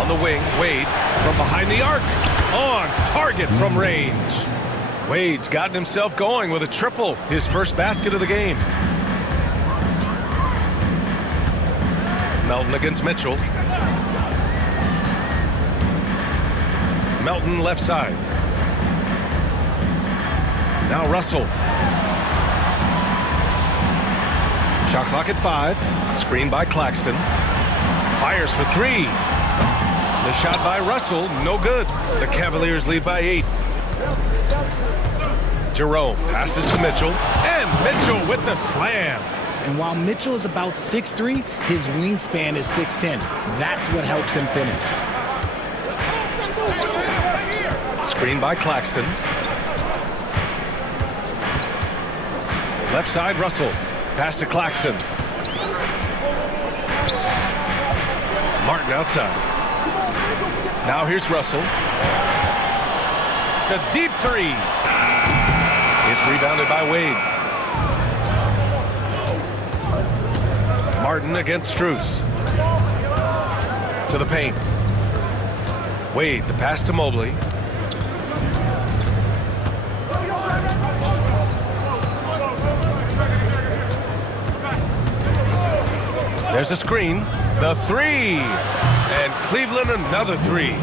On the wing, Wade from behind the arc. On target from range. Wade's gotten himself going with a triple, his first basket of the game. Melton against Mitchell. Melton left side. Now Russell. Shot clock at 5. Screen by Claxton. Fires for 3. The shot by Russell, no good. The Cavaliers lead by 8. Jerome passes to Mitchell. And Mitchell with the slam. And while Mitchell is about 6'3", his wingspan is 6'10". That's what helps him finish. Screen by Claxton. Left side, Russell. Pass to Claxton. Martin outside. Now here's Russell. The deep 3. It's rebounded by Wade. Martin against Strus. To the paint. Wade, the pass to Mobley. There's a screen. The 3. And Cleveland another 3.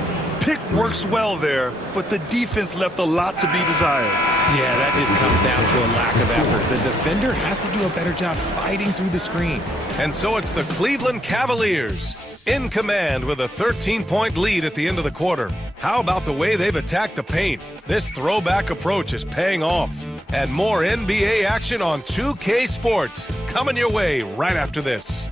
Pick works well there, but the defense left a lot to be desired. Yeah, that just comes down to a lack of effort. The defender has to do a better job fighting through the screen. And so it's the Cleveland Cavaliers in command with a 13-point lead at the end of the quarter. How about the way they've attacked the paint? This throwback approach is paying off. And more NBA action on 2K Sports coming your way right after this.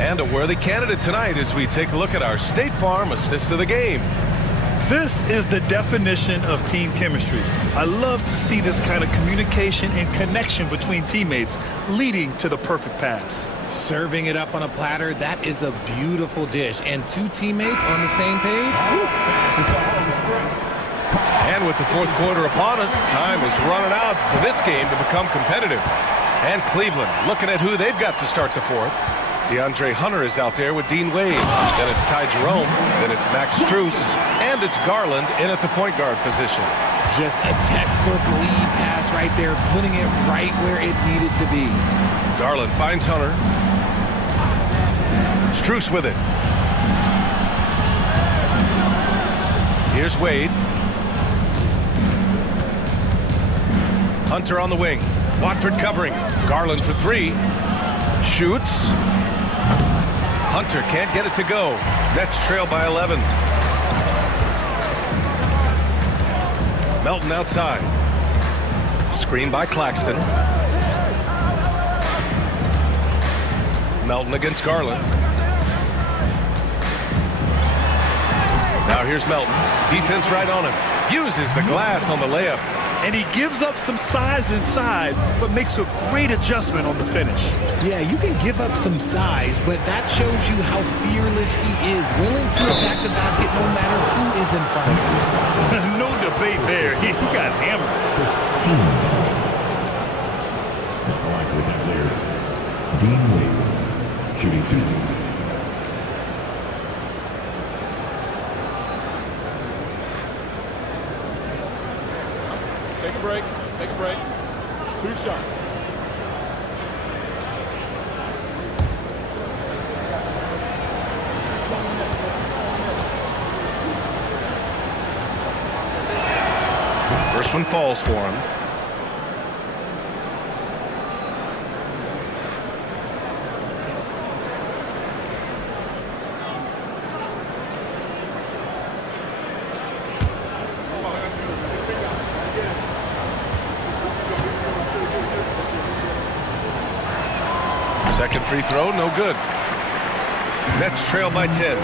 And a worthy candidate tonight as we take a look at our State Farm assist of the game. This is the definition of team chemistry. I love to see this kind of communication and connection between teammates leading to the perfect pass. Serving it up on a platter, that is a beautiful dish. And 2 teammates on the same page. And with the fourth quarter upon us, time is running out for this game to become competitive. And Cleveland looking at who they've got to start the fourth. DeAndre Hunter is out there with Dean Wade. Then it's Ty Jerome. Then it's Max Strus. And it's Garland in at the point guard position. Just a textbook lead pass right there, putting it right where it needed to be. Garland finds Hunter. Strus with it. Here's Wade. Hunter on the wing. Watford covering. Garland for 3. Shoots. Hunter can't get it to go. Nets trail by 11. Melton outside. Screen by Claxton. Melton against Garland. Now here's Melton. Defense right on him. Uses the glass on the layup. And he gives up some size inside, but makes a great adjustment on the finish. Yeah, you can give up some size, but that shows you how fearless he is, willing to attack the basket no matter who is in front of him. No debate there. He got hammered. for the Cavaliers, Dean Wade, shooting 2. Take a break. Take a break. 2 shots. First one falls for him. Second free throw, no good. Nets trail by 10.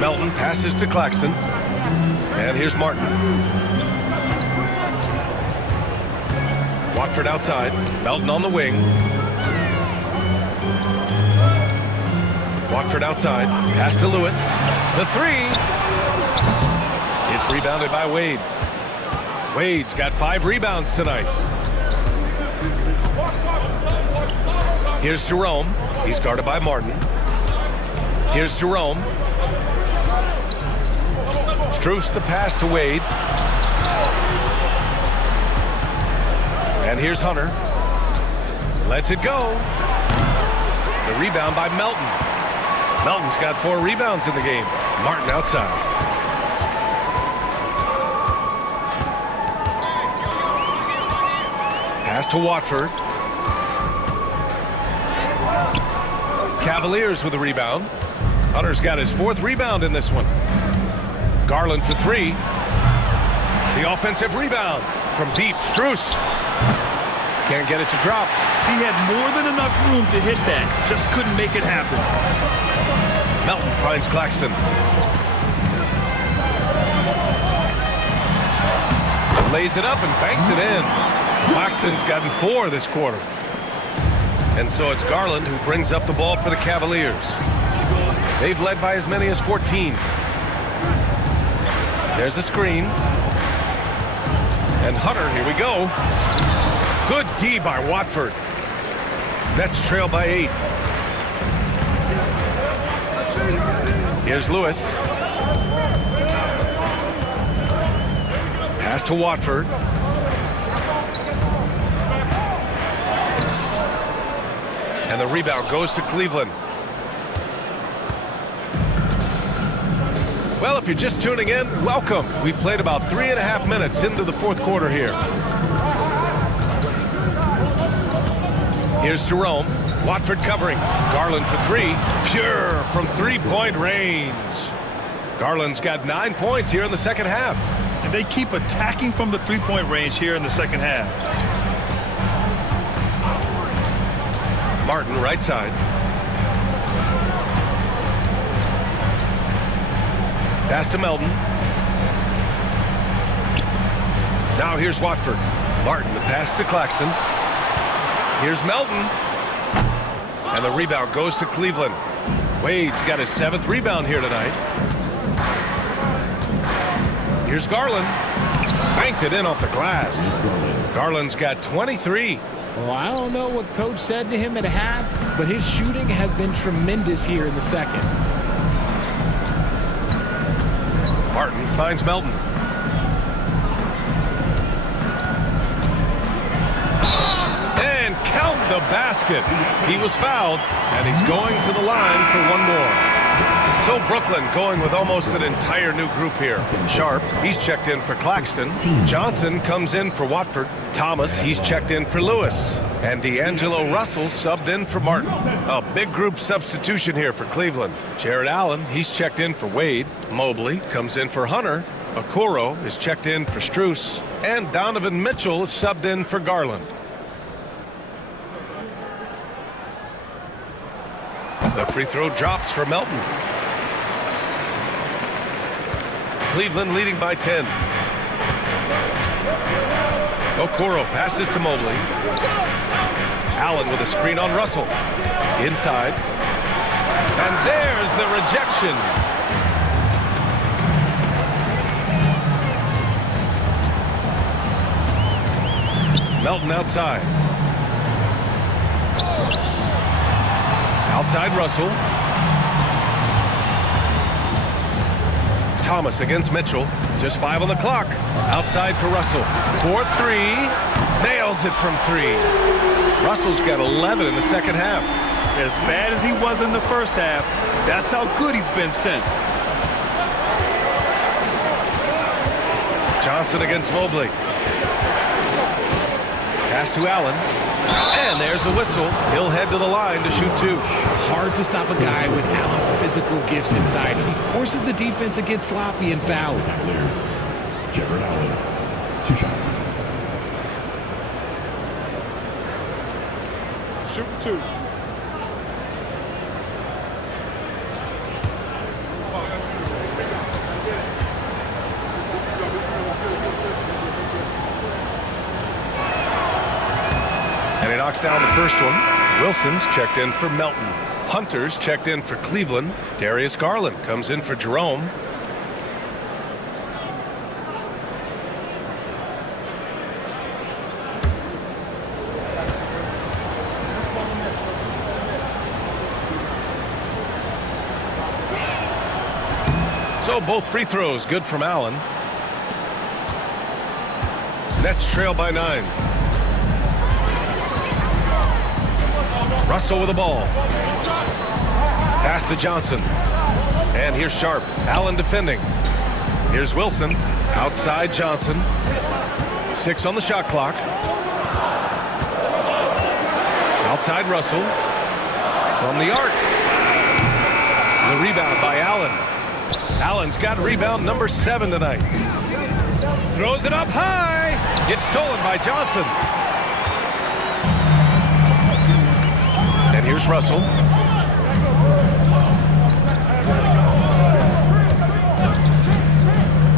Melton passes to Claxton. And here's Martin. Watford outside. Melton on the wing. Watford outside. Pass to Lewis. The 3. It's rebounded by Wade. Wade's got 5 rebounds tonight. Here's Jerome. He's guarded by Martin. Here's Jerome. Strus the pass to Wade. And here's Hunter. Lets it go. The rebound by Melton. Melton's got 4 rebounds in the game. Martin outside. Pass to Watford. Cavaliers with a rebound. Hunter's got his 4th rebound in this one. Garland for 3. The offensive rebound from deep. Strus can't get it to drop. He had more than enough room to hit that. Just couldn't make it happen. Melton finds Claxton. Lays it up and banks it in. Claxton's gotten 4 this quarter. And so it's Garland who brings up the ball for the Cavaliers. They've led by as many as 14. There's a screen. And Hunter, here we go. Good D by Watford. Nets trail by 8. Here's Lewis. Pass to Watford. And the rebound goes to Cleveland. Well, if you're just tuning in, welcome. We've played about 3.5 minutes into the 4th quarter here. Here's Jerome. Watford covering. Garland for 3. Pure from 3-point range. Garland's got 9 points here in the second half. And they keep attacking from the 3-point range here in the second half. Martin, right side. Pass to Melton. Now here's Watford. Martin, the pass to Claxton. Here's Melton. And the rebound goes to Cleveland. Wade's got his 7th rebound here tonight. Here's Garland. Banked it in off the glass. Garland's got 23. Well, I don't know what coach said to him at half, but his shooting has been tremendous here in the second. Martin finds Melton. And count the basket. He was fouled, and he's going to the line for 1 more. So Brooklyn going with almost an entire new group here. Sharp, he's checked in for Claxton. Johnson comes in for Watford. Thomas, he's checked in for Lewis. And D'Angelo Russell subbed in for Martin. A big group substitution here for Cleveland. Jared Allen, he's checked in for Wade. Mobley comes in for Hunter. Okoro is checked in for Strus. And Donovan Mitchell is subbed in for Garland. The free throw drops for Melton. Cleveland leading by 10. Okoro passes to Mobley. Allen with a screen on Russell. Inside. And there's the rejection. Melton outside. Outside Russell. Thomas against Mitchell. Just 5 on the clock. Outside for Russell. 4-3. Nails it from 3. Russell's got 11 in the second half. As bad as he was in the first half, that's how good he's been since. Johnson against Mobley. Pass to Allen. And there's the whistle. He'll head to the line to shoot 2. Hard to stop a guy with Allen's physical gifts inside. He forces the defense to get sloppy and foul. Jared Allen, 2 shots. Shoot 2. And he knocks down the first one. Wilson's checked in for Melton. Hunter's checked in for Cleveland. Darius Garland comes in for Jerome. So both free throws good from Allen. Nets trail by 9. Russell with the ball. Pass to Johnson. And here's Sharp. Allen defending. Here's Wilson. Outside Johnson. 6 on the shot clock. Outside Russell. From the arc. The rebound by Allen. Allen's got rebound number 7 tonight. Throws it up high. Gets stolen by Johnson. And here's Russell.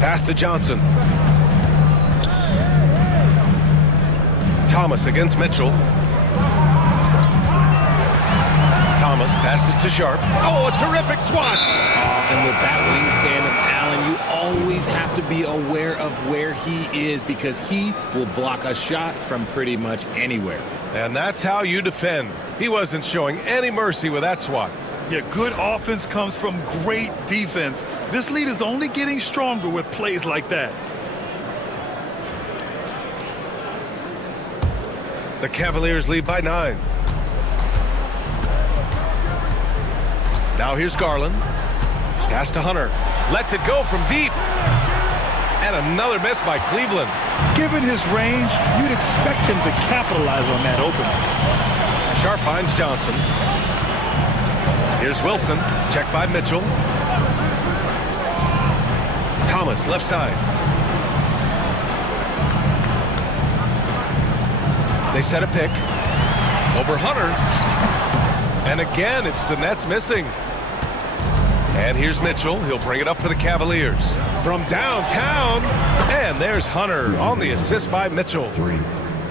Pass to Johnson. Thomas against Mitchell. Thomas passes to Sharp. Oh, a terrific swat. And with that wingspan of Allen, you always have to be aware of where he is because he will block a shot from pretty much anywhere. And that's how you defend. He wasn't showing any mercy with that swat. Yeah, good offense comes from great defense. This lead is only getting stronger with plays like that. The Cavaliers lead by 9. Now here's Garland. Pass to Hunter. Lets it go from deep. And another miss by Cleveland. Given his range, you'd expect him to capitalize on that opening. Sharp finds Johnson. Here's Wilson. Checked by Mitchell. Thomas, left side. They set a pick. Over Hunter. And again, it's the Nets missing. And here's Mitchell. He'll bring it up for the Cavaliers. From downtown. And there's Hunter on the assist by Mitchell.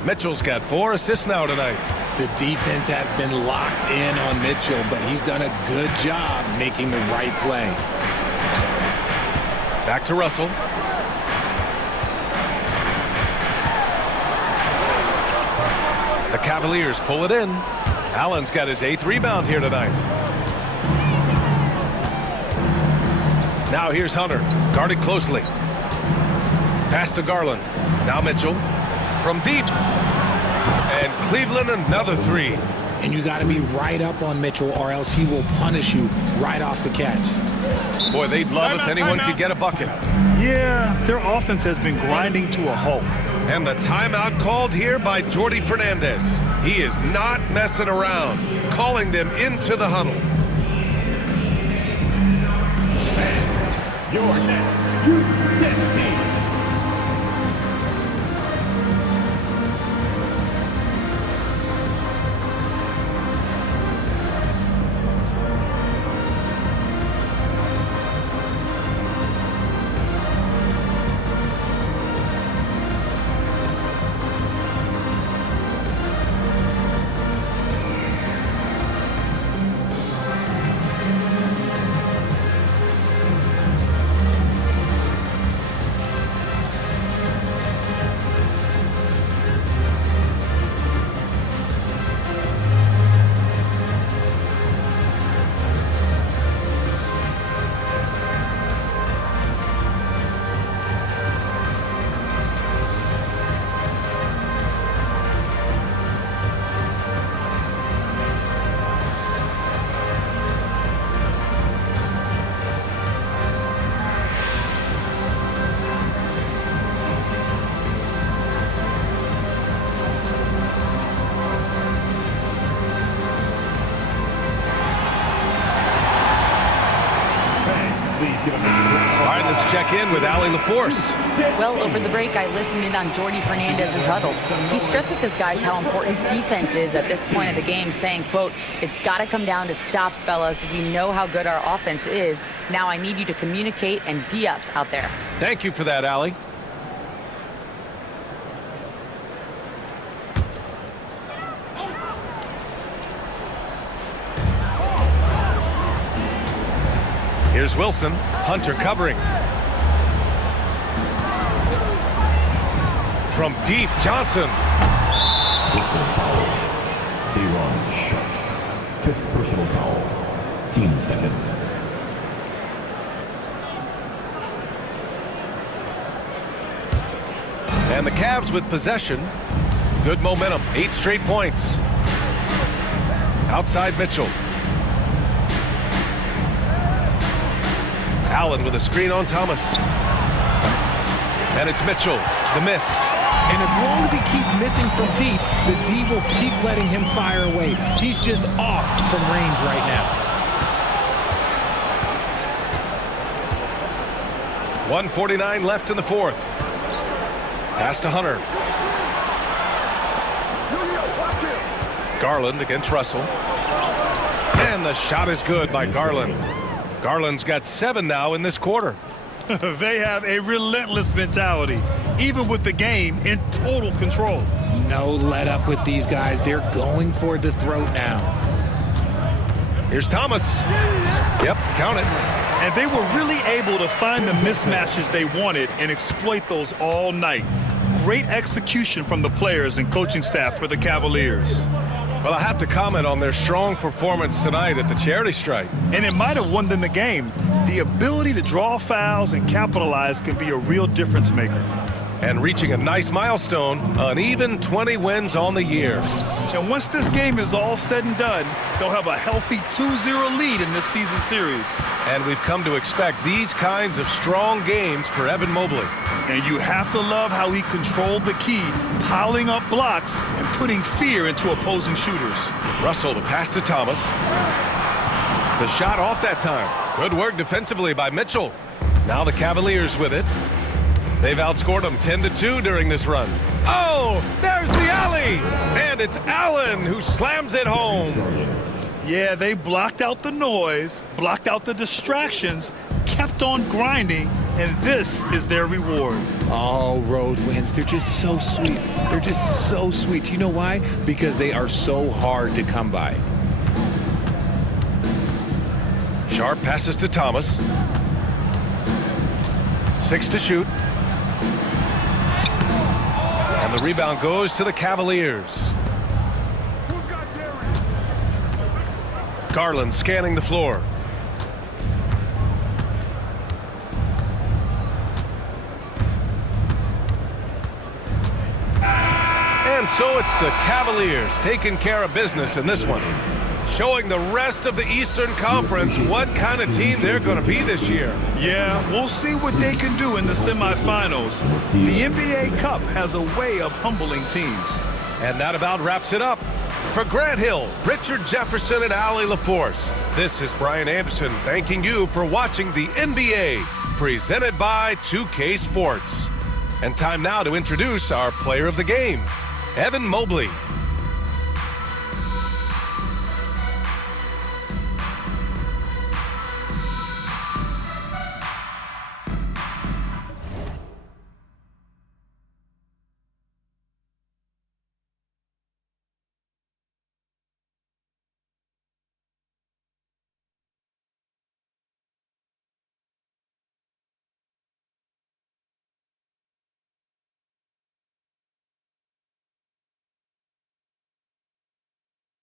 Mitchell's got 4 assists now tonight. The defense has been locked in on Mitchell, but he's done a good job making the right play. Back to Russell. The Cavaliers pull it in. Allen's got his 8th rebound here tonight. Now here's Hunter, guarded closely. Pass to Garland. Now Mitchell. From deep. And Cleveland another 3. And you got to be right up on Mitchell or else he will punish you right off the catch. Boy, they'd love if anyone could get a bucket. Yeah, their offense has been grinding to a halt. And the timeout called here by Jordi Fernandez. He is not messing around, calling them into the huddle. Your next, you destiny. check in with Allie LaForce. Well, over the break, I listened in on Jordi Fernandez's huddle. He stressed with his guys how important defense is at this point of the game, saying, quote, "It's got to come down to stops, fellas. We know how good our offense is. Now I need you to communicate and D-up out there." Thank you for that, Allie. Here's Wilson. Hunter covering. From deep, Johnson. They run shot. 5th personal foul. Team seconds. And the Cavs with possession. Good momentum. 8 straight points. Outside Mitchell. Allen with a screen on Thomas. And it's Mitchell. The miss. And as long as he keeps missing from deep, the D will keep letting him fire away. He's just off from range right now. 1:49 left in the 4th. Pass to Hunter. Garland against Russell. And the shot is good by Garland. Garland's got 7 now in this quarter. They have a relentless mentality, even with the game in total control. No let up with these guys. They're going for the throat now. Here's Thomas. Yep, count it. And they were really able to find the mismatches they wanted and exploit those all night. Great execution from the players and coaching staff for the Cavaliers. Well, I have to comment on their strong performance tonight at the charity stripe. And it might have won them the game. The ability to draw fouls and capitalize can be a real difference maker. And reaching a nice milestone, an even 20 wins on the year. And once this game is all said and done, they'll have a healthy 2-0 lead in this season series. And we've come to expect these kinds of strong games for Evan Mobley. And you have to love how he controlled the key, piling up blocks and putting fear into opposing shooters. Russell to pass to Thomas. The shot off that time. Good work defensively by Mitchell. Now the Cavaliers with it. They've outscored them 10-2 during this run. Oh, there's the alley! And it's Allen who slams it home. Yeah, they blocked out the noise, blocked out the distractions, kept on grinding, and this is their reward. All road wins. They're just so sweet. They're just so sweet. You know why? Because they are so hard to come by. Sharp passes to Thomas. 6 to shoot. And the rebound goes to the Cavaliers. Garland scanning the floor. And so it's the Cavaliers taking care of business in this one, showing the rest of the Eastern Conference what kind of team they're going to be this year. Yeah, we'll see what they can do in the semifinals. The NBA Cup has a way of humbling teams. And that about wraps it up. For Grant Hill, Richard Jefferson, and Allie LaForce, this is Brian Anderson thanking you for watching the NBA, presented by 2K Sports. And time now to introduce our player of the game, Evan Mobley.